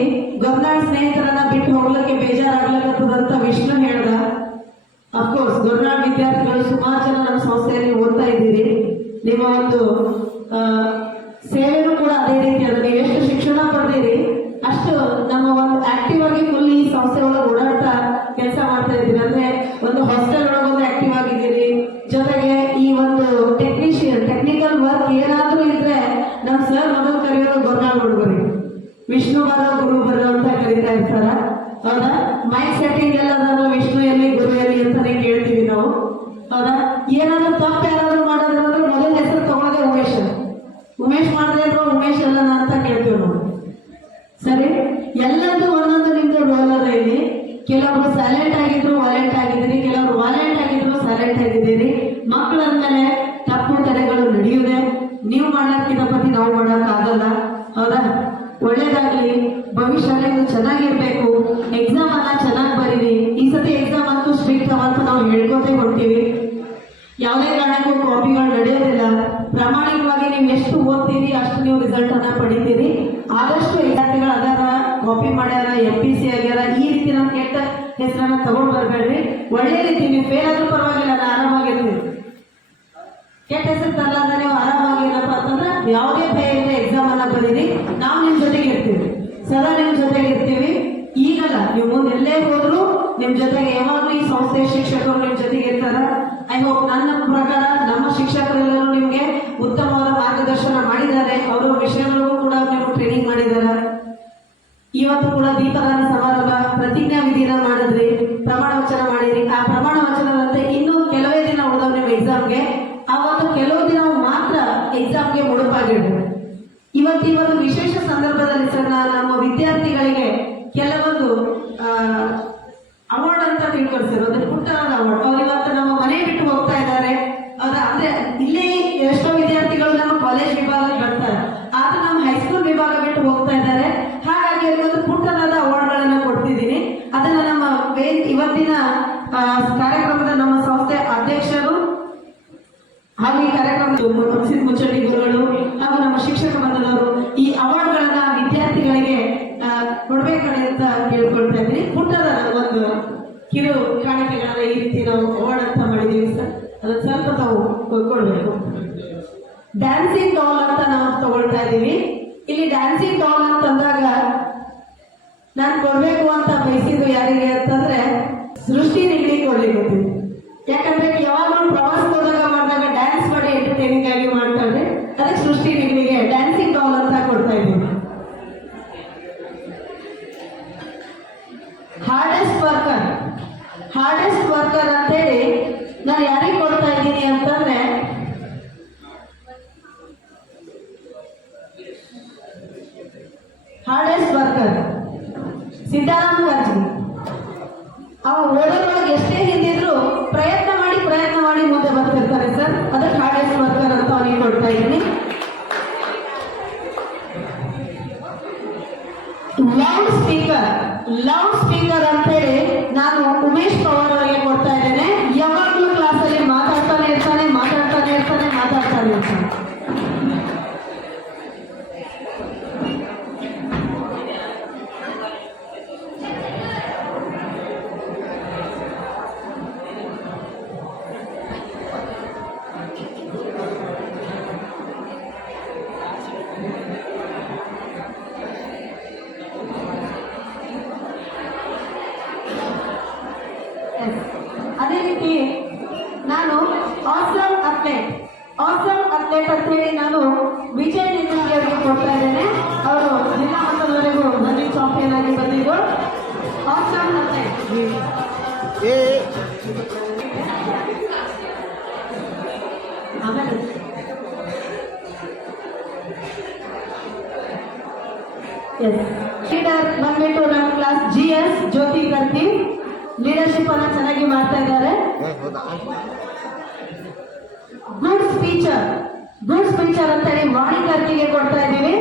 ಗೊರ್ನಾಳ್ ಸ್ನೇಹಿತರನ್ನ ಬಿಟ್ಟು ಹೋಗ್ಲಿಕ್ಕೆ ಬೇಜಾರಾಗ್ಲಕ್ಕಂತ ವಿಷ್ಣು ಹೇಳ್ದ. ಅಫ್ಕೋರ್ಸ್ ಗೊರ್ನಾಳ್ ವಿದ್ಯಾರ್ಥಿಗಳು ಸುಮಾರು ಜನ ನಮ್ಮ ಸಂಸ್ಥೆಯಲ್ಲಿ ಓದ್ತಾ ಇದ್ದೀರಿ. ನಿಮ್ಮ ಒಂದು ಸೇವೆನೂ ಕೂಡ ಅದೇ ರೀತಿ ಅದ. ನೀವು ಎಷ್ಟು ಶಿಕ್ಷಣ ಪಡೆದಿರಿ ಅಷ್ಟು ನಮ್ಮ ವಿಷ್ಣು ಬರ ಗುರು ಬರ ಅಂತ ಕರೀತಾ ಇರ್ತಾರ. ಹೌದಾ? ಮೈಂಡ್ ಸೆಟ್ಟಿಂಗ್ ಎಲ್ಲದಾದ್ರೂ ವಿಷ್ಣು ಎಲ್ಲಿ ಗುರು ಎಲ್ಲಿ ಅಂತಾನೆ ಕೇಳ್ತೀವಿ ನಾವು. ಹೌದಾ? ಏನಾದ್ರೂ ತಪ್ಪು ಯಾರಾದ್ರೂ ಮಾಡೋದ್ರಂದ್ರೆ ಮೊದಲ ಹೆಸರು ತಗೊಳ್ಳೋದೇ ಉಮೇಶ್. ಉಮೇಶ್ ಮಾಡದೇ ಇದ್ರು ಉಮೇಶ್ ಅಲ್ಲನ ಅಂತ ಕೇಳ್ತೀವಿ ನಾವು. ಸರಿ, ಎಲ್ಲದೂ ಒಂದೊಂದು ನಿಮ್ದು ರೋಲ್ ಅದ ಇಲ್ಲಿ. ಕೆಲವರು ಸೈಲೆಂಟ್ ಆಗಿದ್ರು ವಾಲೆಂಟ್ ಆಗಿದ್ದೀರಿ, ಕೆಲವರು ವಾಲೆಂಟ್ ಆಗಿದ್ರು ಸೈಲೆಂಟ್ ಆಗಿದ್ದೀರಿ. ಮಕ್ಕಳ ಅಂದ್ಮೇಲೆ ತಪ್ಪು ತಡೆಗಳು ನಡೆಯುವುದೇ. ನೀವು ಮಾಡೋಕ್ಕಿಂತ ಪತಿ ನಾವು ಮಾಡಕ್ ಆಗಲ್ಲ. ಹೌದಾ? ಒಳ್ಳೇದಾಗ್ಲಿ, ಭವಿಷ್ಯ ನೀವು ಚೆನ್ನಾಗಿರ್ಬೇಕು. ಎಕ್ಸಾಮ್ ಅನ್ನ ಚೆನ್ನಾಗಿ ಬರೀರಿ. ಈ ಸತಿ ಎಕ್ಸಾಮ್ ಅಂತೂ ಸ್ಟ್ರಿಕ್ಟ್ ಅವಂತೂ ನಾವು ಹೇಳ್ಕೊತೇ ಕೊಡ್ತೀವಿ. ಯಾವುದೇ ಕಾರಣಕ್ಕೂ ಕಾಪಿಗಳು ನಡೆಯೋದಿಲ್ಲ. ಪ್ರಾಮಾಣಿಕವಾಗಿ ನೀವು ಎಷ್ಟು ಓದ್ತೀರಿ ಅಷ್ಟು ನೀವು ರಿಸಲ್ಟ್ ಅನ್ನ ಪಡಿತೀರಿ. ಆದಷ್ಟು ವಿದ್ಯಾರ್ಥಿಗಳು ಅದಾರ, ಕಾಪಿ ಮಾಡ್ಯಾರ, MPC ಆಗ್ಯಾರ, ಈ ರೀತಿ ನಮ್ಮ ಕೆಟ್ಟ ಹೆಸರನ್ನ ತಗೊಂಡ್ ಬರ್ಬೇಡ್ರಿ. ಒಳ್ಳೆ ರೀತಿ ನೀವು ಫೇಲ್ ಆದ್ರೂ ಪರವಾಗಿಲ್ಲ, ನಾನು ಆರಾಮಾಗಿರ್ತೀವಿ. ಕೆಟ್ಟ ಹೆಸರು ತರಲಾರ್ದ ನೀವು ಆರಾಮಾಗಿ ಏನಪ್ಪ ಅಂತಂದ್ರೆ ಯಾವುದೇ ಭಯ ಇಲ್ಲ, ಎಕ್ಸಾಮ್ ಅನ್ನ ಬರೀರಿ. ನಾವು ನಿಮ್ ಜೊತೆಗೆ ಇರ್ತೀವಿ, ಸದಾ ನಿಮ್ ಜೊತೆಗೆ ಇರ್ತೀವಿ. ಈಗಲ್ಲ, ನೀವು ಮುಂದೆ ಎಲ್ಲೇ ಹೋದ್ರು ನಿಮ್ ಜೊತೆಗೆ ಯಾವಾಗ್ಲೂ ಈ ಸಂಸ್ಥೆಯ ಶಿಕ್ಷಕರು ನಿಮ್ ಜೊತೆಗೆ ಇರ್ತಾರ. ಐ ಹೋಪ್ ನನ್ನ ಪ್ರಕಾರ ನಮ್ಮ ಶಿಕ್ಷಕರೆಲ್ಲರೂ ನಿಮ್ಗೆ ಉತ್ತಮವಾದ ಮಾರ್ಗದರ್ಶನ ಮಾಡಿದ್ದಾರೆ. ಅವರ ವಿಷಯಗಳಿಗೂ ಕೂಡ ನೀವು ಟ್ರೈನಿಂಗ್ ಮಾಡಿದಾರ. ಇವತ್ತು ಕೂಡ ದೀಪದಾನ ಸಮಾರಂಭ, ಪ್ರತಿಜ್ಞಾ ವಿಧಿನ ಮಾಡಿದ್ರಿ, ಪ್ರಮಾಣ ವಚನ ಮಾಡಿದ್ರಿ. ಆ ಪ್ರಮಾಣ ವಚನದಂತೆ ಇನ್ನು ಕೆಲವೇ ದಿನ ಉಳಿದವು ನಿಮ್ಮ ಎಕ್ಸಾಮ್ಗೆ. ಅವತ್ತು ಕೆಲವು ದಿನ ಮಾತ್ರ ಎಕ್ಸಾಮ್ಗೆ ಮುಡುಪಾಗಿಡ್ರಿ. ಇವತ್ತು ವಿಶೇಷ ಸಂದರ್ಭದಲ್ಲಿ ಸರ್ ನಮ್ಮ ವಿದ್ಯಾರ್ಥಿಗಳಿಗೆ ಕೆಲವೊಂದು ಅವಾರ್ಡ್ ಅಂತ ತಿಳ್ಕೊಳ್ತಾರೆ. ಒಂದು ಪುಟ್ಟವಾದ ಅವಾರ್ಡ್. ಅವ್ರು ಇವತ್ತು ನಮ್ಮ ಮನೆ ಬಿಟ್ಟು ಹೋಗ್ತಾ ಇದ್ದಾರೆ. ಅಂದ್ರೆ ಇಲ್ಲಿ ಎಷ್ಟೋ ವಿದ್ಯಾರ್ಥಿಗಳು ನಮ್ಮ ಕಾಲೇಜ್ ವಿಭಾಗಕ್ಕೆ ಬರ್ತಾರೆ, ಆದ್ರೆ ನಮ್ಮ ಹೈಸ್ಕೂಲ್ ವಿಭಾಗ ಬಿಟ್ಟು ಹೋಗ್ತಾ ಇದ್ದಾರೆ. ಹಾಗಾಗಿ ಅವರಿಗೊಂದು ಪುಟ್ಟದಾದ ಅವಾರ್ಡ್ಗಳನ್ನ ಕೊಡ್ತಿದ್ದೀನಿ. ಅದನ್ನ ನಮ್ಮ ಇವತ್ತಿನ ಕಾರ್ಯಕ್ರಮದ ನಮ್ಮ ಸಂಸ್ಥೆ ಅಧ್ಯಕ್ಷರು ಹಾಗೂ ಈ ಕಾರ್ಯಕ್ರಮದ ಮುಚ್ಚಡಿ ಗುರುಗಳು ಹಾಗೂ ನಮ್ಮ ಶಿಕ್ಷಕ ಬಂಧುಗಳು ಈ ಅವಾರ್ಡ್ಗಳನ್ನ ವಿದ್ಯಾರ್ಥಿಗಳಿಗೆ ಕೊಡ್ಬೇಕಡೆ ಅಂತ ಕೇಳ್ಕೊಳ್ತಾ ಇದ್ದೀನಿ. ಪುಟ್ಟದ ಒಂದು ಕಿರು ಕಾಣಿಕೆಗಳನ್ನ ಈ ರೀತಿ ನಾವು ಅವಾರ್ಡ್ ಅಂತ ಮಾಡಿದೀವಿ ಸರ್. ಅದನ್ನ ಸ್ವಲ್ಪ ತಾವು ಕೊಡ್ಬೇಕು. ಡ್ಯಾನ್ಸಿಂಗ್ ಡಾಲ್ ಅಂತ ನಾವು ತಗೊಳ್ತಾ ಇದ್ದೀವಿ. ಇಲ್ಲಿ ಡ್ಯಾನ್ಸಿಂಗ್ ಡಾಲ್ ಅಂತಂದಾಗ ನಾನು ಕೊಡ್ಬೇಕು ಅಂತ ಬಯಸಿದ್ದು ಯಾರಿಗೆ ಅಂತಂದ್ರೆ ಸೃಷ್ಟಿ ನಿಗಡಿ ಕೊಡ್ಲಿಕ್ಕೆ. ಯಾಕಂದ್ರೆ ಯಾವಾಗ ಪ್ರವಾಸಕ್ಕೆ ಹೋದಾಗ ಮಾಡಿದಾಗ ಡ್ಯಾನ್ಸ್ ಮಾಡಿ ಎಂಟರ್ಟೈನಿಂಗ್ ಆಗಿ ಮಾಡ್ತಾರೆ. ಅದಕ್ಕೆ ಸೃಷ್ಟಿ ನಿಗಡಿಗೆ ಡ್ಯಾನ್ಸಿಂಗ್ ಡಾಲ್ ಅಂತ ಕೊಡ್ತಾ ಇದ್ದೀವಿ. ಹಾರ್ಡೆಸ್ಟ್ ವರ್ಕರ್ ಅಂತೇಳಿ ನಾನು ಯಾರಿಗೆ ಕೊಡ್ತಾ ಇದ್ದೀನಿ ಅಂತಂದ್ರೆ ಹಾರ್ಡೆಸ್ಟ್ ವರ್ಕರ್ ಸಿದ್ದಾರಾಮ್ ಕಾರ್ಜಿ. ಅವ ಓದೋದ್ರೊಳಗೆ ಎಷ್ಟೇ ಹಿಂದಿದ್ರು ಪ್ರಯತ್ನ ಮಾಡಿ ಮುಂದೆ ಬರ್ತಿರ್ತಾರೆ ಸರ್. ಅದಕ್ಕೆ ಹಾರ್ಡೆಸ್ಟ್ ವರ್ಕರ್ ಅಂತ ಅವನಿಗೆ ಕೊಡ್ತಾ ಇದ್ದೀನಿ. ಲೌಡ್ ಸ್ಪೀಕರ್ ಅಂತೇಳಿ ನಾನು ಉಮೇಶ್ ಪವಾರ್ ಅವರಿಗೆ ಕೊಡ್ತಾ ಇದ್ದೇನೆ. ಯಾವಾಗಲೂ ಕ್ಲಾಸಲ್ಲಿ ಮಾತಾಡ್ತಾನೆ ಇರ್ತಾನೆ. ಅದೇ ರೀತಿ ನಾನು ಆಸಮ್ ಅಥ್ಲೇಟ್ ಅಂತೇಳಿ ನಾನು ವಿಜಯ್ ನಿಂದಗಿ ಅವರಿಗೆ ಕೊಡ್ತಾ ಇದ್ದೇನೆ. ಅವರು ಜಿಲ್ಲಾ ಮಟ್ಟದವರೆಗೂ ರನ್ನಿಂಗ್ ಚಾಂಪಿಯನ್ ಆಗಿ ಬಂದಿದ್ದು. ಆಸಮ್ ಅಥ್ಲೇಟ್ ಆಮೇಲೆ ಲೀಡರ್ ಬಂದ್ಬಿಟ್ಟು ನಮ್ಮ ಕ್ಲಾಸ್ GS ಜ್ಯೋತಿ ಕರ್ತಿ. ಲೀಡರ್ಶಿಪ್ ಅನ್ನ ಚೆನ್ನಾಗಿ ಮಾಡ್ತಾ ಇದ್ದಾರೆ. ಗುಡ್ ಸ್ಪೀಚರ್ ಅಂತ ಹೇಳಿ ವಾಣಿ ಕರ್ತಿಗೆ ಕೊಡ್ತಾ ಇದ್ದೀವಿ.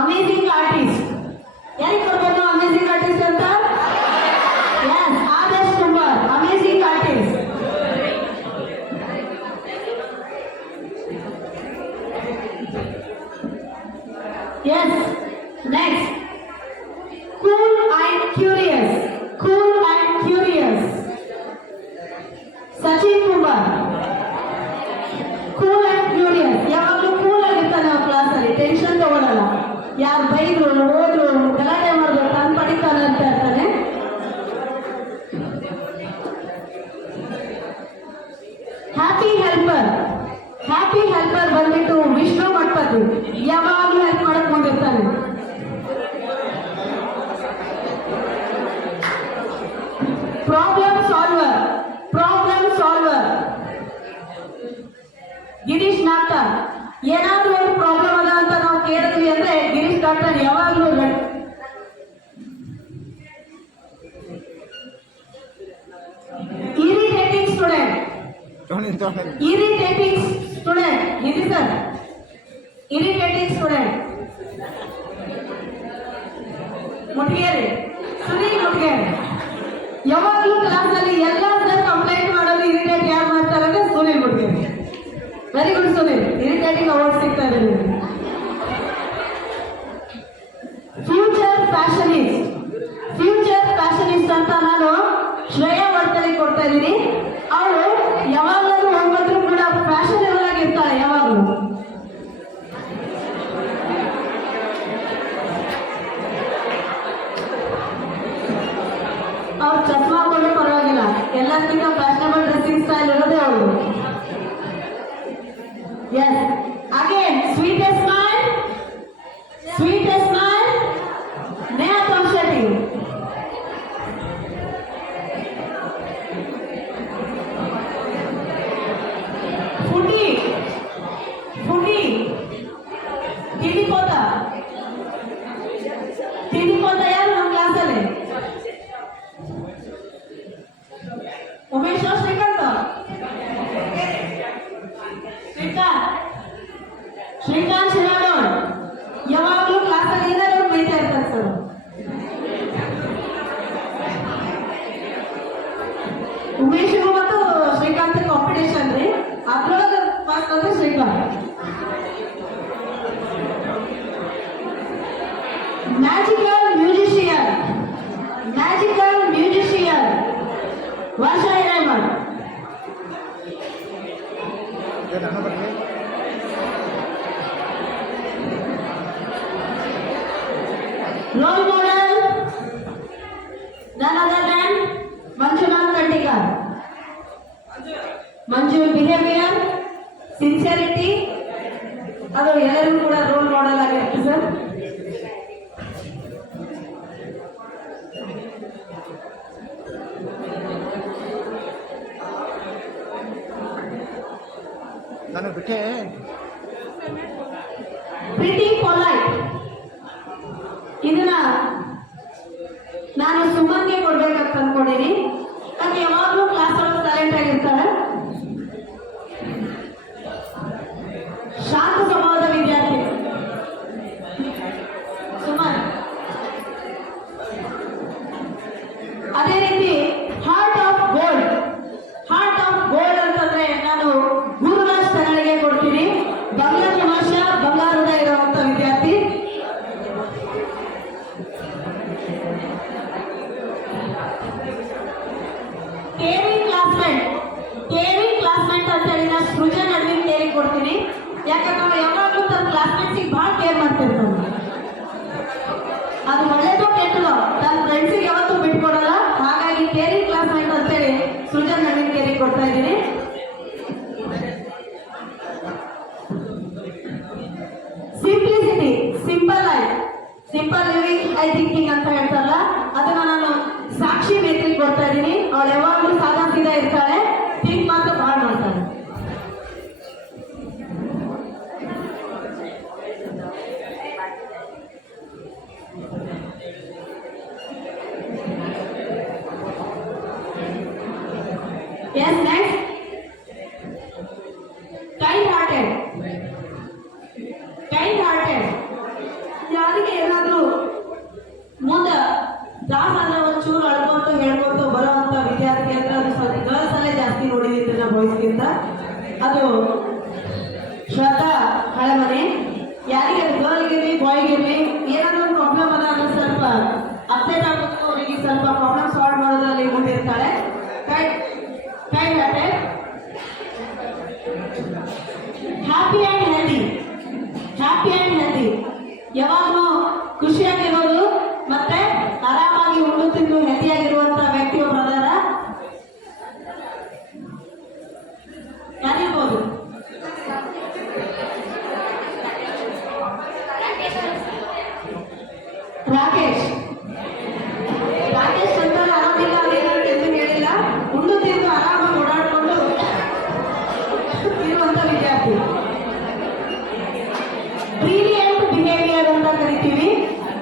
ಅಮೇಜಿಂಗ್ ಆರ್ಟಿಸ್ಟ್ ಯಾರಿಗೆ ಕೊಡ್ಬೋದು? ಅಮೇಜಿಂಗ್ ಆರ್ಟಿಸ್ಟ್ ಅಂತ Adarsh Kumar amazing artist. Next cool and curious Sachin Kumar. Cool and curious ಯಾವಾಗಲೂ ಕೂಲ್ ಆಗಿರ್ತಾನೆ ಕ್ಲಾಸ್ ಯಾವಾಗ್ಲೂ ಹೆಲ್ಪ್ ಮಾಡಕ್ ಬಂದಿರ್ತಾನೆ. Problem solver Girish doctor. ಏನಾದ್ರೂ ಒಂದು ಪ್ರಾಬ್ಲಮ್ ಅದ ಅಂತ ನಾವು ಕೇಳಿದ್ವಿ ಅಂದ್ರೆ ಗಿರೀಶ್ ಡಾಕ್ಟರ್ ಯಾವಾಗ್ಲೂ ಇರಿಟೇಟಿಂಗ್ ಸ್ಟೂಡೆಂಟ್ ಇದು sir irritating student Mutgeri Sunil Mutgeri. ಯಾವಾಗಲೂ ಕ್ಲಾಸಲ್ಲಿ ಎಲ್ಲ ಸರ್ ಕಂಪ್ಲೇಂಟ್ ಮಾಡೋದು ಇರಿಟೇಟ್ ಯಾರು ಮಾಡ್ತಾರೆ ಅಂದ್ರೆ Sunil Mutgeri. Very good Sunil, irritating award ಸಿಗ್ತಾ ಇದೆ ನಿಮಗೆ. ಫ್ಯೂಚರ್ ಫ್ಯಾಷನಿಸ್ಟ್ ಅಂತ ನಾನು ಶ್ರೇಯಾ ವರ್ತನೆ ಕೊಡ್ತಾ ಇದ್ದೀನಿ. ಅವಳು ಯಾವಾಗಲೂ ಹೋಗ್ಬಂದ್ರು ಕೂಡ ಫ್ಯಾಷನೇಬಲ್ ಆಗಿರ್ತಾಳೆ. ಯಾವಾಗಲೂ ಅವ್ರು ಚಸ್ಮಾ ಹಾಕೊಂಡು ಪರವಾಗಿಲ್ಲ, ಎಲ್ಲಕ್ಕಿಂತ ಫ್ಯಾಷನೇಬಲ್ ಡ್ರೆಸ್ಸಿಂಗ್ ಸ್ಟೈಲ್ ಇರೋದೇ ಅವರು. Yes, again sweetest smile Neha Thonshetti. Foodie ತಿಂಡಿಕೋತ ಯಾರು ನಮ್ಮ ಕ್ಲಾಸಲ್ಲಿ? ಉಮೇಶ್ ಶ್ರೀಕಾಂತ್ ಶಿರಾಡೋಣ್ ಯಾವಾಗಲೂ ಕ್ಲಾಸಲ್ಲಿ ಏನಾದ್ರು ಬೈತಾ ಇರ್ತಾರೆ ಸರ್. ಉಮೇಶ್ಗೂ ಮತ್ತು ಶ್ರೀಕಾಂತ್ ಕಾಂಪಿಟೇಷನ್ ರೀ. ಅದ್ರೊಳಗೆ ಫಸ್ಟ್ ಅಂದ್ರೆ Srikanth. Magical musician Varsha Hiremath. Role model none other than Manjunath Kanthikar. Manju behaviour, sincerity ಅದು ಎಲ್ಲರಿಗೂ ಕೂಡ ರೋಲ್ ಮಾಡೆಲ್ ಆಗಿರುತ್ತೆ ಸರ್. ನಾನು ಬಿಟ್ಟೆ ಪ್ರಿಟಿ ಪೊಲೈಟ್. ಇದನ್ನ ನಾನು ಸುಮನ್ಗೆ ಕೊಡ್ಬೇಕಂತ ಅನ್ಕೊಂಡಿನಿ. ಅದು ಯಾವಾಗಲೂ ಕ್ಲಾಸ್ ಒಳಗೆ ಸೈಲೆಂಟ್ ಆಗಿರ್ತಾಳೆ. ಶಾಂತ ಸ್ವಭಾವದ ವಿದ್ಯಾರ್ಥಿ ಸುಮನ್. ಅದೇ ರೀತಿ ಹಾರ್ಟ್ ಆಫ್ ಗೋಲ್ಡ್ ಅಂತಂದ್ರೆ ನಾನು ಗುರುರಾಜ್ ತರಳಿಗೆ ಕೊಡ್ತೀನಿ. ಬಂಗಾರದ ಭಾಷಾ ಬಂಗಾರದ ಇರುವಂತ ವಿದ್ಯಾರ್ಥಿ. ಕೇರಿಂಗ್ ಕ್ಲಾಸ್ಮೇಟ್ ಅಂತ ಹೇಳಿ ನಾನು ಸೃಜನ್ ಅಡ್ವಿನ್ ಕೇರಿಂಗ್ ಕೊಡ್ತೀನಿ. ಯಾಕಂದ್ರೆ ನಾವು ಯಾವಾಗಲೂ ತನ್ನ ಕ್ಲಾಸ್ಮೇಟ್ಸಿಗೆ ಭಾಳ ಕೇರ್ ಮಾಡ್ತಿರ್ತಾನೆ. ಅದು ಒಳ್ಳೇದೋ ಕೆಟ್ಟದೋ ತನ್ನ ಫ್ರೆಂಡ್ಸಿಗೆ ಯಾವತ್ತೂ ಬಿಟ್ಕೊಡಲ್ಲ. ಹಾಗಾಗಿ ಕೇರಿಂಗ್ ಕ್ಲಾಸ್ಮೇಟ್ ಅಂತೇಳಿ ಸೃಜನ್ ಅಡ್ವಿನ್ ಕೇರಿಂಗ್ ಕೊಡ್ತಾ ಇದ್ದೀನಿ. Simplicity, simple living I thinking ಅಂತ ಹೇಳ್ತಾರಲ್ಲ, ಅದನ್ನ ನಾನು ಸಾಕ್ಷಿ ಮೇತ್ರಿಗೆ ಕೊಡ್ತಾ ಇದ್ದೀನಿ. ಅವಳು ಯಾವಾಗಲೂ ಸಾದಾ ಸೀದಾ ಇರ್ತಾಳೆ, ಥಿಂಕ್ ಮಾತ್ರ ಭಾಳ ಮಾಡ್ತಾಳೆ. Yes, next kind hearted. ಯಾರಿಗೆ ಏನಾದ್ರೂ ಮುಂದೆ ದಾಸಾದ್ರೆ ಒಂಚೂರು ಅಳ್ಕೊಂತ ಹೇಳ್ಕೊಂತ ಬರೋವಂಥ ವಿದ್ಯಾರ್ಥಿ ಅಂದ್ರೆ ಅದು ಸ್ವಲ್ಪ ಗರ್ಲ್ಸ್ ಅಲ್ಲೇ ಜಾಸ್ತಿ ನೋಡಿದ್ದೀನಿ ನಾವು ಬಾಯ್ಸ್ಗಿಂತ. ಅದು ಶ್ರದ್ಧಾ ಹಳೆಮನೆ. ಯಾರಿಗೆ ಅದು ಗರ್ಲ್ಗಿರ್ಲಿ ಬಾಯ್ಗಿರ್ಲಿ ಏನಾದ್ರೂ ಒಂದು ಪ್ರಾಬ್ಲಮ್ ಅದ ಅನ್ನೋ ಸ್ವಲ್ಪ ಅಪ್ಡೇಟ್ ಆಗ್ಬೇಕು, ಅವರಿಗೆ ಸ್ವಲ್ಪ ಪ್ರಾಬ್ಲಮ್ ಸಾಲ್ವ್ ಮಾಡೋದ್ರಲ್ಲಿ ಮುಂದಿರ್ತಾಳೆ. Kind hearted. Happy and healthy. ಯಾವಾಗಲೂ ಖುಷಿಯಾಗಿರೋದು ಮತ್ತೆ ಆರಾಮಾಗಿ ಉಂಡು ತಿಂದು ಹೆಲ್ದಿಯಾಗಿರುವಂತ ವ್ಯಕ್ತಿ ಒಬ್ಬರು ಅದಾರ. ಯಾರಿರ್ಬೋದು? ರಾಕೇಶ್ ರಾಕೇಶ್ ಅಂತ ಆರಾಮಿಲ್ಲ ಅದೇನು ಎಂದು ಹೇಳಿಲ್ಲ, ಉಂಡು ತಿಂದು ಆರಾಮಾಗಿ ಓಡಾಡ್ಕೊಂಡು ಇರುವಂತ ವಿದ್ಯಾರ್ಥಿ. ಬ್ರಿಲಿಯಂಟ್ ಬಿಹೇವಿಯರ್ ಅಂತ ಕರಿತೀವಿ.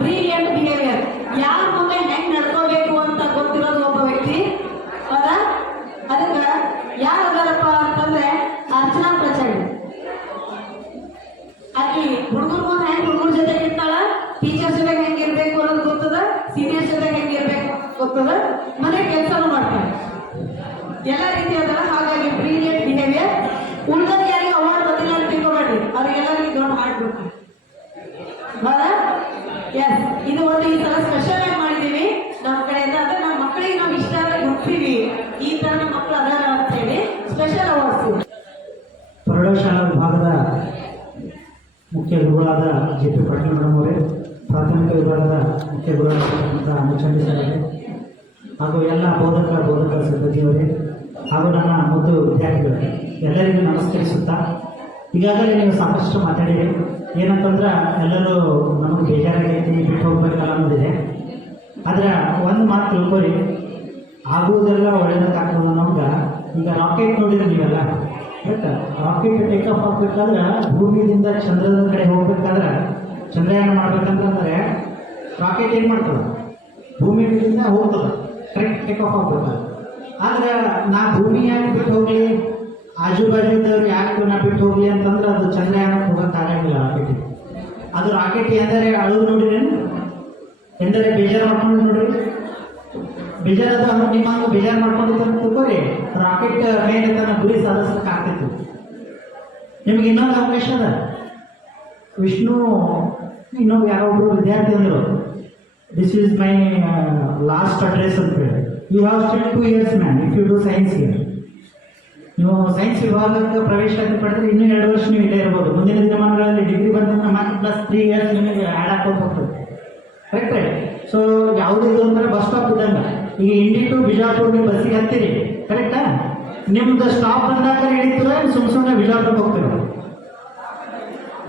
ಬ್ರಿಲಿಯಂಟ್ ಬಿಹೇವಿಯರ್ ಯಾರ ಮುಂದೆ ಹೆಂಗ್ ನಡ್ಕೋಬೇಕು ಅಂತ ಗೊತ್ತಿರೋದು ಒಬ್ಬ ವ್ಯಕ್ತಿ. ಹೌದಾ? ಅದಕ್ಕ ಯಾರು ಅದಾರಪ್ಪ ಅಂತಂದ್ರೆ ಅರ್ಚನಾ ಪ್ರಚಂಡ್. ಆಕಿ ಹುಡುಗರ ಮುಂದೆ ಹೆಂಗ್ ಹುಡುಗರ ಜೊತೆ ಇರ್ತಾಳ, ಟೀಚರ್ಸ್ ಜೊತೆ ಹೆಂಗಿರ್ಬೇಕು ಅನ್ನೋದು ಗೊತ್ತದ, ಸೀನಿಯರ್ಸ್ ಜೊತೆ ಹೆಂಗಿರ್ಬೇಕು ಗೊತ್ತದ, ಮನೆ ಕೆಲಸನೂ ಮಾಡ್ತಾಳೆ, ಎಲ್ಲ ರೀತಿ ಅದ. ಹಾಗಾಗಿ ಬ್ರಿಲಿಯಂಟ್ ಬಿಹೇವಿಯರ್. ಉಳಿದ ಯಾರಿಗೆ ಅವಾರ್ಡ್ ಬಂದಿಲ್ಲ ಅಂತ ತಿಳ್ಕೊಬೇಡ್ರಿ, ಅವ್ರಿಗೆಲ್ಲರಿಗೆ ದೊಡ್ಡ ಮಾಡ್ಬಿಡ್ತೀವಿ. ಹೌದಾ? ಎಸ್, ಇದು ಒಂದು ಈ ಸಲ ಸ್ಪೆಷಲ್ ಆಗಿ ಮಾಡಿದೀವಿ ನಮ್ಮ ಕಡೆಯಿಂದ. ಅಂದ್ರೆ ನಮ್ಮ ಮಕ್ಕಳಿಗೆ ನಾವು ಇಷ್ಟ ಗುರ್ತೀವಿ, ಈ ತರ ನಮ್ಮ ಮಕ್ಕಳು ಅದಾರ ಅಂತ ಹೇಳಿ ಸ್ಪೆಷಲ್ ಅವಾರ್ಡ್ಸ್. ಪ್ರೌಢಶಾಲಾ ವಿಭಾಗದ ಮುಖ್ಯ ಗುರುಗಳಾದ ಜೆ ಪಿ ಪಾಟೀಲ್ ಮೇಡಮ್ ಅವರೇ, ಪ್ರಾಥಮಿಕ ವಿಭಾಗದ ಮುಖ್ಯ ಗುರುಗಳಾದಂಥ ಮುಚ್ಚಂಡಿ ಸರ್ ಅವರೇ, ಹಾಗೂ ಎಲ್ಲ ಬೋಧಕ ಸಿಬ್ಬಂದಿಯವರೇ, ಹಾಗೂ ನನ್ನ ಮುದ್ದು ವಿದ್ಯಾರ್ಥಿಗಳೇ, ಎಲ್ಲರಿಗೂ ನಮಸ್ಕರಿಸುತ್ತಾ, ಈಗಾಗಲೇ ನೀವು ಸಾಕಷ್ಟು ಮಾತಾಡಿರಿ. ಏನಂತಂದ್ರೆ ಎಲ್ಲರೂ ನಮಗೆ ಬೇಜಾರಾಗೈತಿ, ಬಿಟ್ಟು ಹೋಗ್ಬೇಕಲ್ಲ ಅನ್ನೋದಿದೆ. ಆದರೆ ಒಂದು ಮಾತು ತಿಳ್ಕೊರಿ, ಆಗುವುದೆಲ್ಲ ಒಳ್ಳೇದಕ್ಕಾಗ್ತದೆ ನಮ್ಗೆ. ಈಗ ರಾಕೆಟ್ ನೋಡಿದ್ರೆ ನೀವೆಲ್ಲ, ಬಟ್ ರಾಕೆಟ್ ಟೇಕ್ ಆಫ್ ಆಗ್ಬೇಕಾದ್ರೆ ಭೂಮಿಯಿಂದ ಚಂದ್ರದ ಕಡೆ ಹೋಗ್ಬೇಕಾದ್ರೆ, ಚಂದ್ರಯಾನ ಮಾಡ್ಬೇಕಂತಂದ್ರೆ ರಾಕೆಟ್ ಏನು ಮಾಡ್ತದೆ, ಭೂಮಿಯಿಂದ ಹೋಗ್ತದೆ, ಕರೆಕ್ಟ್ ಟೇಕ್ ಆಫ್ ಆಗ್ಬೇಕು. ಆದ್ರೆ ನಾ ಭೂಮಿ ಯಾಕೆ ಬಿಟ್ಟು ಹೋಗ್ಲಿ, ಆಜು ಬಾಜುದವ್ರು ಯಾಕೆ ನಾ ಬಿಟ್ಟು ಹೋಗ್ಲಿ ಅಂತಂದ್ರೆ ಅದು ಚಂದ್ರಯಾನಕ್ಕೆ ಹೋಗೋಕ್ಕಾಗಂಗಿಲ್ಲ ರಾಕೆಟ್. ಅದು ರಾಕೆಟ್ ಎಂದರೆ ಅಳುದು ನೋಡಿರಿ, ಎಂದರೆ ಬೇಜಾರು ಮಾಡ್ಕೊಂಡು ನೋಡ್ರಿ. ಬೇಜಾರದ ಅಂದ್ರೆ ನಿಮ್ಮಂಗೆ ಬೇಜಾರು ಮಾಡ್ಕೊಂಡಿದ್ದ ತಿಳ್ಕೊರಿ, ರಾಕೆಟ್ ಮೇಲೆ ತನ್ನ ಗುರಿ ಸಾಧಿಸಕ್ಕೆ ಆಗ್ತಿತ್ತು. ನಿಮ್ಗೆ ಇನ್ನೊಂದು ಅವಕಾಶ ಅದ. ವಿಷ್ಣು ಇನ್ನೊಂದು ಯಾರೊಬ್ರು ವಿದ್ಯಾರ್ಥಿ ಅಂದರು, this is my last address ಅಂತ ಹೇಳಿ. You have still 2 years man if you do science. ನೀವು ಸೈನ್ಸ್ ವಿಭಾಗಕ್ಕೆ ಪ್ರವೇಶಾತಿ ಪಡೆದ್ರೆ ಇನ್ನೂ 2 ವರ್ಷ ನೀವು ಇಲ್ಲೇ ಇರ್ಬೋದು. ಮುಂದಿನ ದಿನಮಾನಗಳಲ್ಲಿ ಡಿಗ್ರಿ ಬಂದ ಮತ್ತೆ ಪ್ಲಸ್ 3 years ನಿಮಗೆ ಆ್ಯಡ್ ಹಾಕೊಂಡು ಹೋಗ್ತದೆ. ಕರೆಕ್ಟ್. ಸೊ ಯಾವುದೇ ಇದು ಅಂದರೆ ಬಸ್ ಸ್ಟಾಪ್ ಇದ್ದಂಗೆ. ಈಗ ಇಂಡಿ ಟು ಬಿಜಾಪುರ ನೀವು ಬಸ್ಸಿಗೆ ಹತ್ತೀರಿ, ಕರೆಕ್ಟಾ? ನಿಮ್ದು ಸ್ಟಾಪ್ ಬಂದಾಗ ಹಿಡಿತೀರ, ಸುಮ್ಮನೆ ಬಿಜಾಪುರಕ್ಕೆ ಹೋಗ್ತೀರ.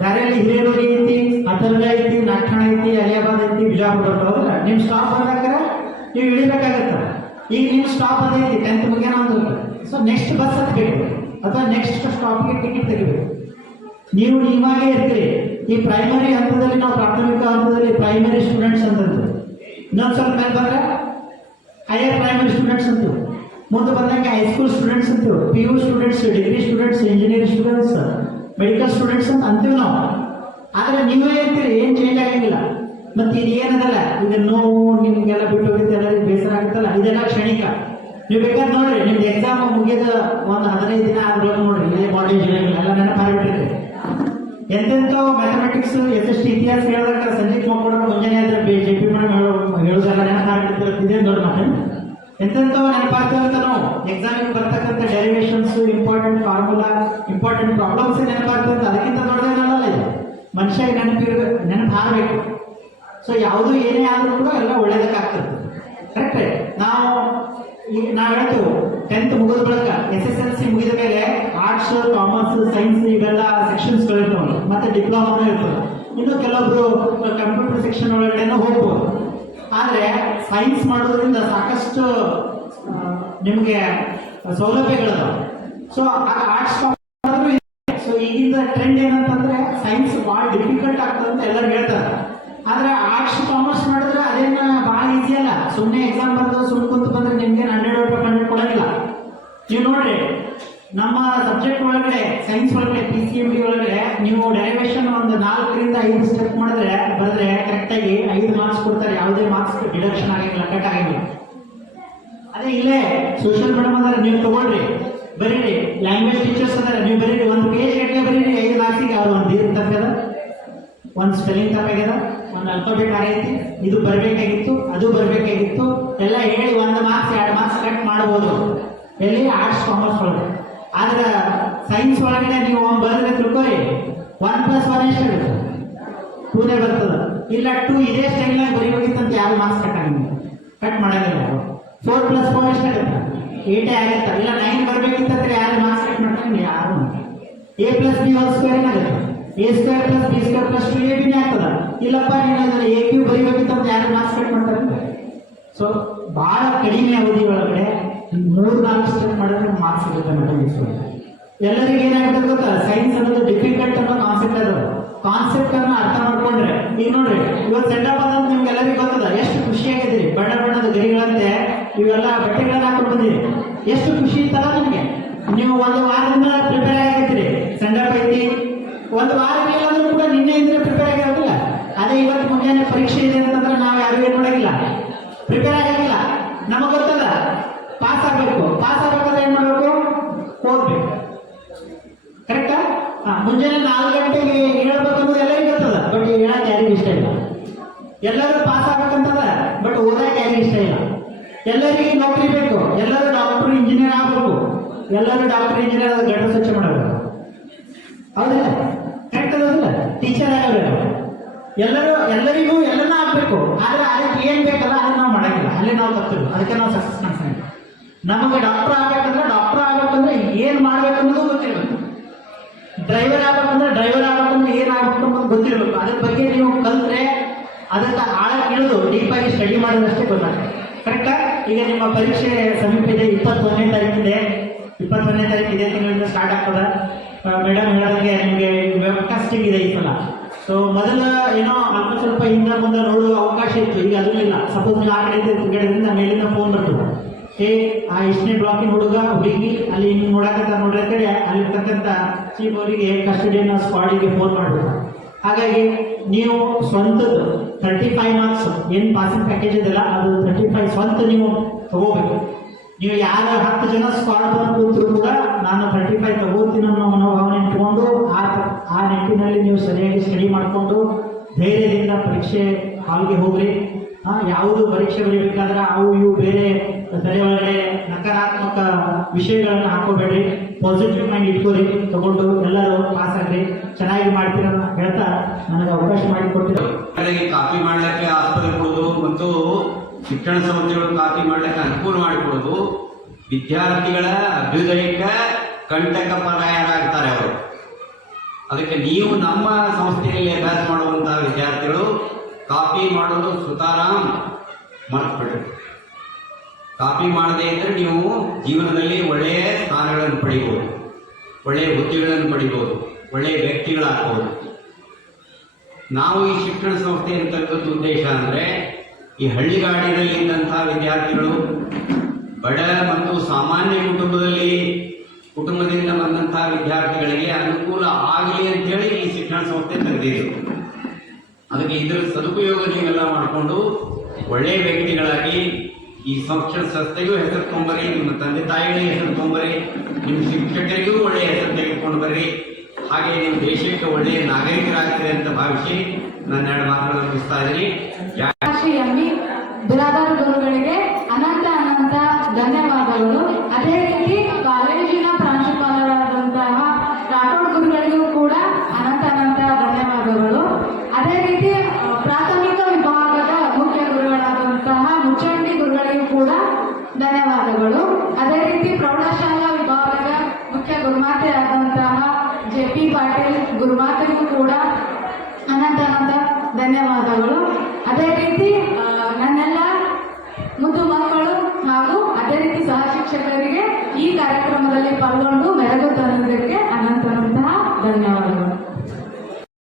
ದಾರಿಯಲ್ಲಿ ಹಿರೇನೂರಿ ಐತಿ, ಅಥರ್ಗ ಐತಿ, ನಾಗಠಾಣ ಐತಿ, ಅಲಿಯಾಬಾದ್ ಐತಿ, ಬಿಜಾಪುರ ಬರ್ತಾವಲ್ಲ. ನಿಮ್ಮ ಸ್ಟಾಪ್ ಬಂದಾಗ ನೀವು ಇಳಿಬೇಕಾಗತ್ತೆ. ಈಗ ನಿಮ್ಮ ಸ್ಟಾಪ್ ಅದೈತಿ 10th ಮುಗಿಯೋಣ ಅಂದ್ರೆ, ಸೊ ನೆಕ್ಸ್ಟ್ ಬಸ್ ಹತ್ಬೇಕು ಅಥವಾ ನೆಕ್ಸ್ಟ್ ಸ್ಟಾಪ್ಗೆ ಟಿಕೆಟ್ ತೆಗಿಬೇಕು. ನೀವು ನೀವಾಗೇ ಇರ್ತೀರಿ. ಈ ಪ್ರೈಮರಿ ಹಂತದಲ್ಲಿ ನಾವು ಪ್ರಾಥಮಿಕ ಹಂತದಲ್ಲಿ ಪ್ರೈಮರಿ ಸ್ಟೂಡೆಂಟ್ಸ್ ಅಂತಂದು, ಇನ್ನೊಂದು ಸ್ವಲ್ಪ ಮೇಲೆ ಬಂದರೆ ಹೈಯರ್ ಪ್ರೈಮರಿ ಸ್ಟೂಡೆಂಟ್ಸ್ ಅಂತೀವಿ, ಮುಂದೆ ಬಂದಂಗೆ ಹೈಸ್ಕೂಲ್ ಸ್ಟೂಡೆಂಟ್ಸ್ ಅಂತೀವಿ, PU students, degree students, engineering students, medical students ಅಂತ ಅಂತೀವಿ ನಾವು. ಆದರೆ ನೀವೇ ಇರ್ತೀರಿ, ಏನು ಚೇಂಜ್ ಆಗಂಗಿಲ್ಲ. ಮತ್ತು ಇದು ಏನದಲ್ಲ, ಈಗ ನೋವು ನಿಮಗೆಲ್ಲ ಬಿಟ್ಟು ಹೋಗಿತ್ತು, ಎಲ್ಲರಿಗೂ ಬೇಸರ ಆಗುತ್ತಲ್ಲ, ಇದೆಲ್ಲ ಕ್ಷಣಿಕ. ನೀವು ಬೇಕಾದ್ರೆ ನೋಡ್ರಿ, ನಿಮ್ದು ಎಕ್ಸಾಮ್ ಮುಗಿದ ಒಂದು 15 ದಿನ ಆದ್ರೂ ನೋಡ್ರಿ, ಇದೇ ಬಾಡಿ ಜಿಲ್ಲೆಗಳು ಎಲ್ಲ ನೆನಪಾಗ್ಬಿಟ್ಟಿರಿ. ಎಂತೆಂಥೋ ಮ್ಯಾಥಮೆಟಿಕ್ಸ್, SST ಇತಿಹಾಸ ಹೇಳಿದಾಗ ಸಂಜೀತ್ ಮಕ್ಕಳು ಮುಂಜಾನೆ ಆದ್ರೆ JP ಮೇಡಮ್ ಹೇಳೋದೆಲ್ಲ ನೆನಪಾಗ್ಬಿಡ್ತಾರೆ. ಇದೇ ದೊಡ್ಡ ಮಾತು. ಎಂತೆಂಥೋ ನೆನಪಾಗ್ತಿರುತ್ತೆ. ನಾವು ಎಕ್ಸಾಮಿಗೆ ಬರ್ತಕ್ಕಂಥ derivations, important formula, important problems ನೆನಪಾಗ್ತಿರುತ್ತೆ. ಅದಕ್ಕಿಂತ ದೊಡ್ಡದೇನಲ್ಲ ಇದು. ಮನುಷ್ಯ ನೆನಪು ಹಾರಬೇಕು. ಸೊ ಯಾವುದು ಏನೇ ಆದರೂ ಕೂಡ ಎಲ್ಲ ಒಳ್ಳೇದಕ್ಕಾಗ್ತದೆ. ಕರೆಕ್ಟ್. ನಾವು ಹೇಳ್ತೀವಿ 10th ಮುಗಿದ ಬಳಿಕ SSLC ಮುಗಿದ ಮೇಲೆ ಆರ್ಟ್ಸ್, ಕಾಮರ್ಸ್, ಸೈನ್ಸ್ ಇವೆಲ್ಲ ಸೆಕ್ಷನ್ಸ್ಗಳು ಇರ್ತವೆ, ಮತ್ತೆ ಡಿಪ್ಲೊಮಾನೂ ಇರ್ತವೆ. ಇನ್ನು ಕೆಲವೊಬ್ರು ಕಂಪ್ಯೂಟರ್ ಸೆಕ್ಷನ್ ಒಳಗಡೆನೂ ಹೋಗ್ಬೋದು. ಆದರೆ ಸೈನ್ಸ್ ಮಾಡೋದ್ರಿಂದ ಸಾಕಷ್ಟು ನಿಮಗೆ ಸೌಲಭ್ಯಗಳಿದಾವೆ. ಸೊ ಆರ್ಟ್ಸ್ ಮಾಡಿದ್ರು. ಸೊ ಈಗಿನ ಟ್ರೆಂಡ್ ಏನಂತಂದ್ರೆ ಸೈನ್ಸ್ ಭಾಳ ಡಿಫಿಕಲ್ಟ್ ಆಗ್ತದೆ ಅಂತ ಎಲ್ಲರೂ ಹೇಳ್ತಾರೆ. ಆದರೆ ಆರ್ಟ್ಸ್ ಕಾಮರ್ಸ್ ಮಾಡಿದ್ರೆ ಅದೇನು ಭಾಳ ಈಸಿ ಅಲ್ಲ. ಸುಮ್ಮನೆ ಎಕ್ಸಾಮ್ ಬರೆದು ಸುಮ್ಮನೆ ಕುಂತು ಬಂದರೆ ನಿಮ್ಗೆ 100 ಔಟ್ ಆಫ್ 100 ಕೊಡೋಂಗಿಲ್ಲ. ನೀವು ನೋಡ್ರಿ, ನಮ್ಮ ಸಬ್ಜೆಕ್ಟ್ ಒಳಗಡೆ ಸೈನ್ಸ್ ಒಳಗಡೆ PCMB ಒಳಗಡೆ ನೀವು ಡೆರಿವೇಷನ್ ಒಂದು 4 ರಿಂದ 5 ಸ್ಟೆಪ್ ಬರೆದ್ರೆ ಕರೆಕ್ಟಾಗಿ 5 ಮಾರ್ಕ್ಸ್ ಕೊಡ್ತಾರೆ. ಯಾವುದೇ ಮಾರ್ಕ್ಸ್ ಡಿಡಕ್ಷನ್ ಆಗಿಲ್ಲ, ಕಟ್ ಆಗಿಲ್ಲ. ಅದೇ ಇಲ್ಲೇ ಸೋಷಿಯಲ್ ಮೇಡಮ್ ಅಂದ್ರೆ ನೀವು ತಗೊಳ್ರಿ, ಬರೀರಿ. ಲ್ಯಾಂಗ್ವೇಜ್ ಟೀಚರ್ಸ್ ಅದಾರೆ, ನೀವು ಬರೀರಿ, 1 ಪೇಜ್ ಗಟ್ಟಲೆ ಬರೀರಿ. 5 ಮಾರ್ಕ್ಸಿಗೆ ಅವ್ರು ಒಂದು ದೀರ್ಘ ತಪ್ಪದ, ಒಂದು ಸ್ಪೆಲ್ಲಿಂಗ್ ತಪ್ಪಾಗ್ಯದ, ಒಂದು ಅಲ್ಫಾಬೆಟ್ ಆಗೈತಿ, ಇದು ಬರಬೇಕಾಗಿತ್ತು, ಅದು ಬರಬೇಕಾಗಿತ್ತು, ಎಲ್ಲ ಹೇಳಿ 1 ಮಾರ್ಕ್ಸ್ 2 ಮಾರ್ಕ್ಸ್ ಕಟ್ ಮಾಡ್ಬೋದು. ಎಲ್ಲಿ ಆರ್ಟ್ಸ್ ಕಾಮರ್ಸ್ ಒಳಗೆ. ಆದ್ರೆ ಸೈನ್ಸ್ ಒಳಗಡೆ ನೀವು ಬರೆದ್ರೆ ತಿಳ್ಕೊರಿ, 1+1 ಎಷ್ಟಾಗುತ್ತೆ? 2ನೇ ಬರ್ತದೆ. ಇಲ್ಲ 2 ಇದೇ ಸ್ಟೈಲ್ನಾಗ ಬರೀಬೇಕಿತ್ತಂತ ಯಾರು ಮಾರ್ಕ್ಸ್ ಕಟ್ ಮಾಡೋದಿಲ್ಲ. 4+4 ಎಷ್ಟಾಗುತ್ತೆ? 8 ಆಗುತ್ತೆ. ಇಲ್ಲ 9 ಬರಬೇಕಿತ್ತಂದ್ರೆ ಯಾರು ಮಾರ್ಕ್ಸ್ ಕಟ್ ಮಾಡ್ತಾರೆ? ಯಾರು. A+B² ಏನಾಗುತ್ತೆ? A² + B² + 2AB ಆಗ್ತದ. ಇಲ್ಲಪ್ಪ ನೀನು ಅದನ್ನ AQ ಬರೀಬೇಕಿತ್ತಂತ ಯಾರು ಮಾರ್ಕ್ಸ್ ಕಟ್ ಮಾಡ್ತಾರೆ? ಸೊ ಬಹಳ ಕಡಿಮೆ ಅವಧಿ ಒಳಗಡೆ 3-4 ಸ್ಟೆಪ್ ಮಾಡಿದ್ರೆ ಮಾರ್ಕ್ಸ್ ಸಿಗುತ್ತೆ ಮ್ಯಾಥಮೆಟಿಕ್ಸ್. ಎಲ್ಲರಿಗೂ ಏನಾಗುತ್ತೆ ಗೊತ್ತಾ, ಸೈನ್ಸ್ ಅನ್ನೋದು ಡಿಫಿಕಲ್ಟ್ ಅನ್ನೋ ಕಾನ್ಸೆಪ್ಟ್ ಅದು. ಕಾನ್ಸೆಪ್ಟ್ ಅನ್ನ ಅರ್ಥ ಮಾಡ್ಕೊಂಡ್ರೆ ಈಗ ನೋಡ್ರಿ, ಇವತ್ತು ಸೆಂಡಪ್ ಅಂತ ನಿಮ್ಗೆ ಎಲ್ಲರಿಗೂ ಗೊತ್ತದ, ಎಷ್ಟು ಖುಷಿಯಾಗಿದ್ದೀರಿ. ಬಣ್ಣ ಬಣ್ಣದ ಗರಿಗಳಂತೆ ಇವೆಲ್ಲ ಬಟ್ಟೆಗಳನ್ನ ಹಾಕೊಂಡು ಬಂದಿರಿ, ಎಷ್ಟು ಖುಷಿ ಇತ್ತಲ್ಲ ನಿಮ್ಗೆ. ನೀವು ಒಂದು ವಾರದಿಂದ ಪ್ರಿಪೇರ್ ಆಗಿರ್ತೀರಿ, ಸೆಂಡಪ್ ಐತಿ, ಒಂದು ವಾರ ಇಲ್ಲಂದ್ರೂ ಕೂಡ ನಿನ್ನೆ ಇದ್ರೆ ಪ್ರಿಪೇರ್ ಆಗಿರೋದಿಲ್ಲ. ಅದೇ ಇವತ್ತು ಮುಂಜಾನೆ ಪರೀಕ್ಷೆ ಇದೆ ಅಂತಂದ್ರೆ ನಾವು ಯಾರು ಏನು ಮಾಡೋಂಗಿಲ್ಲ, ಪ್ರಿಪೇರ್ ಆಗಿಲ್ಲ. ನಮಗೆ ಗೊತ್ತಲ್ಲ, ಪಾಸ್ ಆಗಬೇಕು. ಪಾಸ್ ಆಗ್ಬೇಕಾದ್ರೆ ಏನ್ ಮಾಡಬೇಕು? ಓದ್ಬೇಕು. ಕರೆಕ್ಟಾ? ಮುಂಜಾನೆ 4 ಗಂಟೆಗೆ ಹೇಳ್ಬೇಕನ್ನೋದು ಎಲ್ಲರಿಗೂ ಗೊತ್ತದ, ಬಟ್ ಹೇಳಕ್ ಯಾರಿಗೂ ಇಷ್ಟ ಇಲ್ಲ. ಎಲ್ಲರೂ ಪಾಸ್ ಆಗ್ಬೇಕಂತದ, ಬಟ್ ಓದಕ್ಕೆ ಯಾರಿಗೂ ಇಷ್ಟ ಇಲ್ಲ. ಎಲ್ಲರಿಗೂ ನೌಕರಿ ಬೇಕು, ಎಲ್ಲರೂ ಡಾಕ್ಟರ್ ಇಂಜಿನಿಯರ್ ಆಗ್ಬೇಕು, ಎಲ್ಲರೂ ಡಾಕ್ಟರ್ ಇಂಜಿನಿಯರ್ ಆದ ಗಂಡ ಸ್ವಚ್ಛ ಮಾಡಬೇಕು. ಹೌದಿಲ್ಲ? ಕರೆಕ್ಟ್ ಅದಿಲ್ಲ? ಟೀಚರ್ ಆಗಬೇಕು. ಎಲ್ಲರಿಗೂ ಎಲ್ಲನ ಆಗ್ಬೇಕು. ಆದ್ರೆ ಅದಕ್ಕೆ ಏನ್ ಬೇಕಲ್ಲ ಅದನ್ನ ನಾವು ಮಾಡಂಗಿಲ್ಲ, ಅಲ್ಲಿ ನಾವು ತಪ್ಪಿಲ್ಲ. ಅದಕ್ಕೆ ನಾವು ಸಕ್ಸಸ್ ಕಾಣಿಸ್ತೀವಿ. ನಮಗೆ ಡಾಕ್ಟರ್ ಆಗ್ಬೇಕಂದ್ರೆ ಏನ್ ಮಾಡ್ಬೇಕು ಅನ್ನೋದು ಗೊತ್ತಿರ್ಬೇಕು. ಡ್ರೈವರ್ ಆಗ್ಬೇಕಂದ್ರೆ ಏನ್ ಆಗ್ಬೇಕು ಅನ್ನೋದು ಗೊತ್ತಿರ್ಬೇಕು. ಅದ್ರ ಬಗ್ಗೆ ನೀವು ಕಲ್ತ್ರೆ ಅದಕ್ಕೆ ಆಳಕ್ಕೆ ಇಳಿದು ಡೀಪಾಗಿ ಸ್ಟಡಿ ಮಾಡೋದಷ್ಟೇ ಗೊತ್ತಾಗ್ತದೆ. ಕರೆಕ್ಟಾ? ಈಗ ನಿಮ್ಮ ಪರೀಕ್ಷೆ ಸಮೀಪ ಇದೆ, 21ನೇ ತಾರೀಕಿದೆ. 21ನೇ ತಾರೀಕು ಇದೇ ತಿಂಗಳಿಂದ ಸ್ಟಾರ್ಟ್ ಆಗ್ತದ. ಮೇಡಮ್ ಹೇಳೋದಕ್ಕೆ ನಿಮಗೆ ವೆಬ್ಕಾಸ್ಟಿಂಗ್ ಇದೆ ಈ ಸಲ. ಸೊ ಮೊದಲ ಏನೋ ಅಲ್ಪ ಸ್ವಲ್ಪ ಹಿಂದೆ ಮುಂದೆ ನೋಡುವ ಅವಕಾಶ ಇತ್ತು, ಈಗ ಅದು ಇಲ್ಲ. ಸಪೋಸ್ ನೀವು ಆ ಕಡೆಯಿಂದ ಮೇಲಿಂದ ಫೋನ್ ಬರ್ತದೆ, ಆ ಇಷ್ಟನೇ ಬ್ಲಾಕಿನ ಹುಡುಗ ಹುಡುಗಿ ಅಲ್ಲಿ ಹಿಂಗೆ ನೋಡಕಂತ ನೋಡ್ರಿ ಅಂತೇಳಿ ಅಲ್ಲಿರ್ತಕ್ಕಂಥ ಚೀಫ್ ಅವರಿಗೆ ಕಸ್ಟಡಿಯನ್ ಸ್ಕ್ವಾಡಿಗೆ ಫೋನ್ ಮಾಡಬೇಕು. ಹಾಗಾಗಿ ನೀವು ಸ್ವಂತದ್ದು 35 ಮಾರ್ಕ್ಸ್ ಏನು ಪಾಸಿಂಗ್ ಪ್ಯಾಕೇಜ್ ಇದೆಲ್ಲ ಅದು 35 ಸ್ವಂತ ನೀವು ತಗೋಬೇಕು. ನೀವು ಯಾರು 10 ಜನ ಸ್ಕ್ವಾಡ್ ಬಂದು ಕೂತರು ಕೂಡ ನಾನು 35 ತಗೋತೀನಿ ಅನ್ನೋ ಮನೋಭಾವನೆ ಇಟ್ಕೊಂಡು ಆ ನಿಟ್ಟಿನಲ್ಲಿ ನೀವು ಸರಿಯಾಗಿ ಸ್ಟಡಿ ಮಾಡಿಕೊಂಡು ಧೈರ್ಯದಿಂದ ಪರೀಕ್ಷೆ ಹಾಲ್ಗೆ ಹೋಗ್ರಿ. ಯಾವುದು ಪರೀಕ್ಷೆ ಬರೀಬೇಕಾದ್ರೆ ಅವು ಇವು ಬೇರೆ ತಲೆ ಒಳಗಡೆ ನಕಾರಾತ್ಮಕ ವಿಷಯಗಳನ್ನು ಹಾಕೋಬೇಡ್ರಿ. ಪಾಸಿಟಿವ್ ಮೈಂಡ್ ಇಟ್ಕೋರಿ, ತಗೊಂಡು ಎಲ್ಲರೂ ಪಾಸ್ ಆಗ್ರಿ, ಚೆನ್ನಾಗಿ ಮಾಡ್ತೀರ ಅಂತ ಹೇಳ್ತಾ ನನಗೆ ಅವಕಾಶ ಮಾಡಿಕೊಟ್ಟಿರೋ ಕಾಪಿ ಮಾಡ್ಲಿಕ್ಕೆ ಆಸ್ಪತ್ರೆ ಕೊಡೋದು ಮತ್ತು ಶಿಕ್ಷಣ ಸಂಸ್ಥೆಗಳು ಕಾಪಿ ಮಾಡ್ಲಿಕ್ಕೆ ಅನುಕೂಲ ಮಾಡಿಕೊಡೋದು ವಿದ್ಯಾರ್ಥಿಗಳ ಅಭ್ಯುದಯಕ್ಕೆ ಕಂಟಕಪರಾಯರಾಗ್ತಾರೆ ಅವರು. ಅದಕ್ಕೆ ನೀವು ನಮ್ಮ ಸಂಸ್ಥೆಯಲ್ಲಿ ಅಭ್ಯಾಸ ಮಾಡುವಂತಹ ವಿದ್ಯಾರ್ಥಿಗಳು ಕಾಪಿ ಮಾಡೋದು ಸುತಾರಾಮ್ ಮರೆತುಬಿಡ್ರಿ. ಕಾಪಿ ಮಾಡದೇ ಇದ್ದರೆ ನೀವು ಜೀವನದಲ್ಲಿ ಒಳ್ಳೆಯ ಸ್ಥಾನಗಳನ್ನು ಪಡಿಬೋದು, ಒಳ್ಳೆಯ ಹುದ್ದೆಗಳನ್ನು ಪಡಿಬೋದು, ಒಳ್ಳೆಯ ವ್ಯಕ್ತಿಗಳಾಗ್ಬೋದು. ನಾವು ಈ ಶಿಕ್ಷಣ ಸಂಸ್ಥೆ ಅಂತಕ್ಕಂಥ ಉದ್ದೇಶ ಅಂದರೆ ಈ ಹಳ್ಳಿಗಾಡಿನಲ್ಲಿ ಇದ್ದಂತಹ ವಿದ್ಯಾರ್ಥಿಗಳು, ಬಡ ಮತ್ತು ಸಾಮಾನ್ಯ ಕುಟುಂಬದಿಂದ ಬಂದಂತಹ ವಿದ್ಯಾರ್ಥಿಗಳಿಗೆ ಅನುಕೂಲ ಆಗಲಿ ಅಂತೇಳಿ ಈ ಶಿಕ್ಷಣ ಸಂಸ್ಥೆ ತೆಗೆದಿದೆ. ಅದಕ್ಕೆ ಇದರ ಸದುಪಯೋಗ ನೀವೆಲ್ಲ ಮಾಡಿಕೊಂಡು ಒಳ್ಳೆಯ ವ್ಯಕ್ತಿಗಳಾಗಿ ಈ ಶಿಕ್ಷಣ ಸಂಸ್ಥೆಗೂ ಹೆಸರು ತೊಗೊಂಬರ್ರಿ, ನಿಮ್ಮ ತಂದೆ ತಾಯಿಗಳಿಗೆ ಹೆಸರು ತೊಗೊಂಬರ್ರಿ, ನಿಮ್ಮ ಶಿಕ್ಷಕರಿಗೂ ಒಳ್ಳೆಯ ಹೆಸರು ತೆಗೆದುಕೊಂಡು ಬರ್ರಿ. ಹಾಗೆ ನಿಮ್ಮ ದೇಶಕ್ಕೆ ಒಳ್ಳೆಯ ನಾಗರಿಕರಾಗ್ತದೆ ಅಂತ ಭಾವಿಸಿ ನನ್ನ 2 ಮಾತುಗಳನ್ನು ಮುಗಿಸ್ತಾ ಇದ್ದೀನಿ. ಬಿರಾದಾರ ಗುರುಗಳಿಗೆ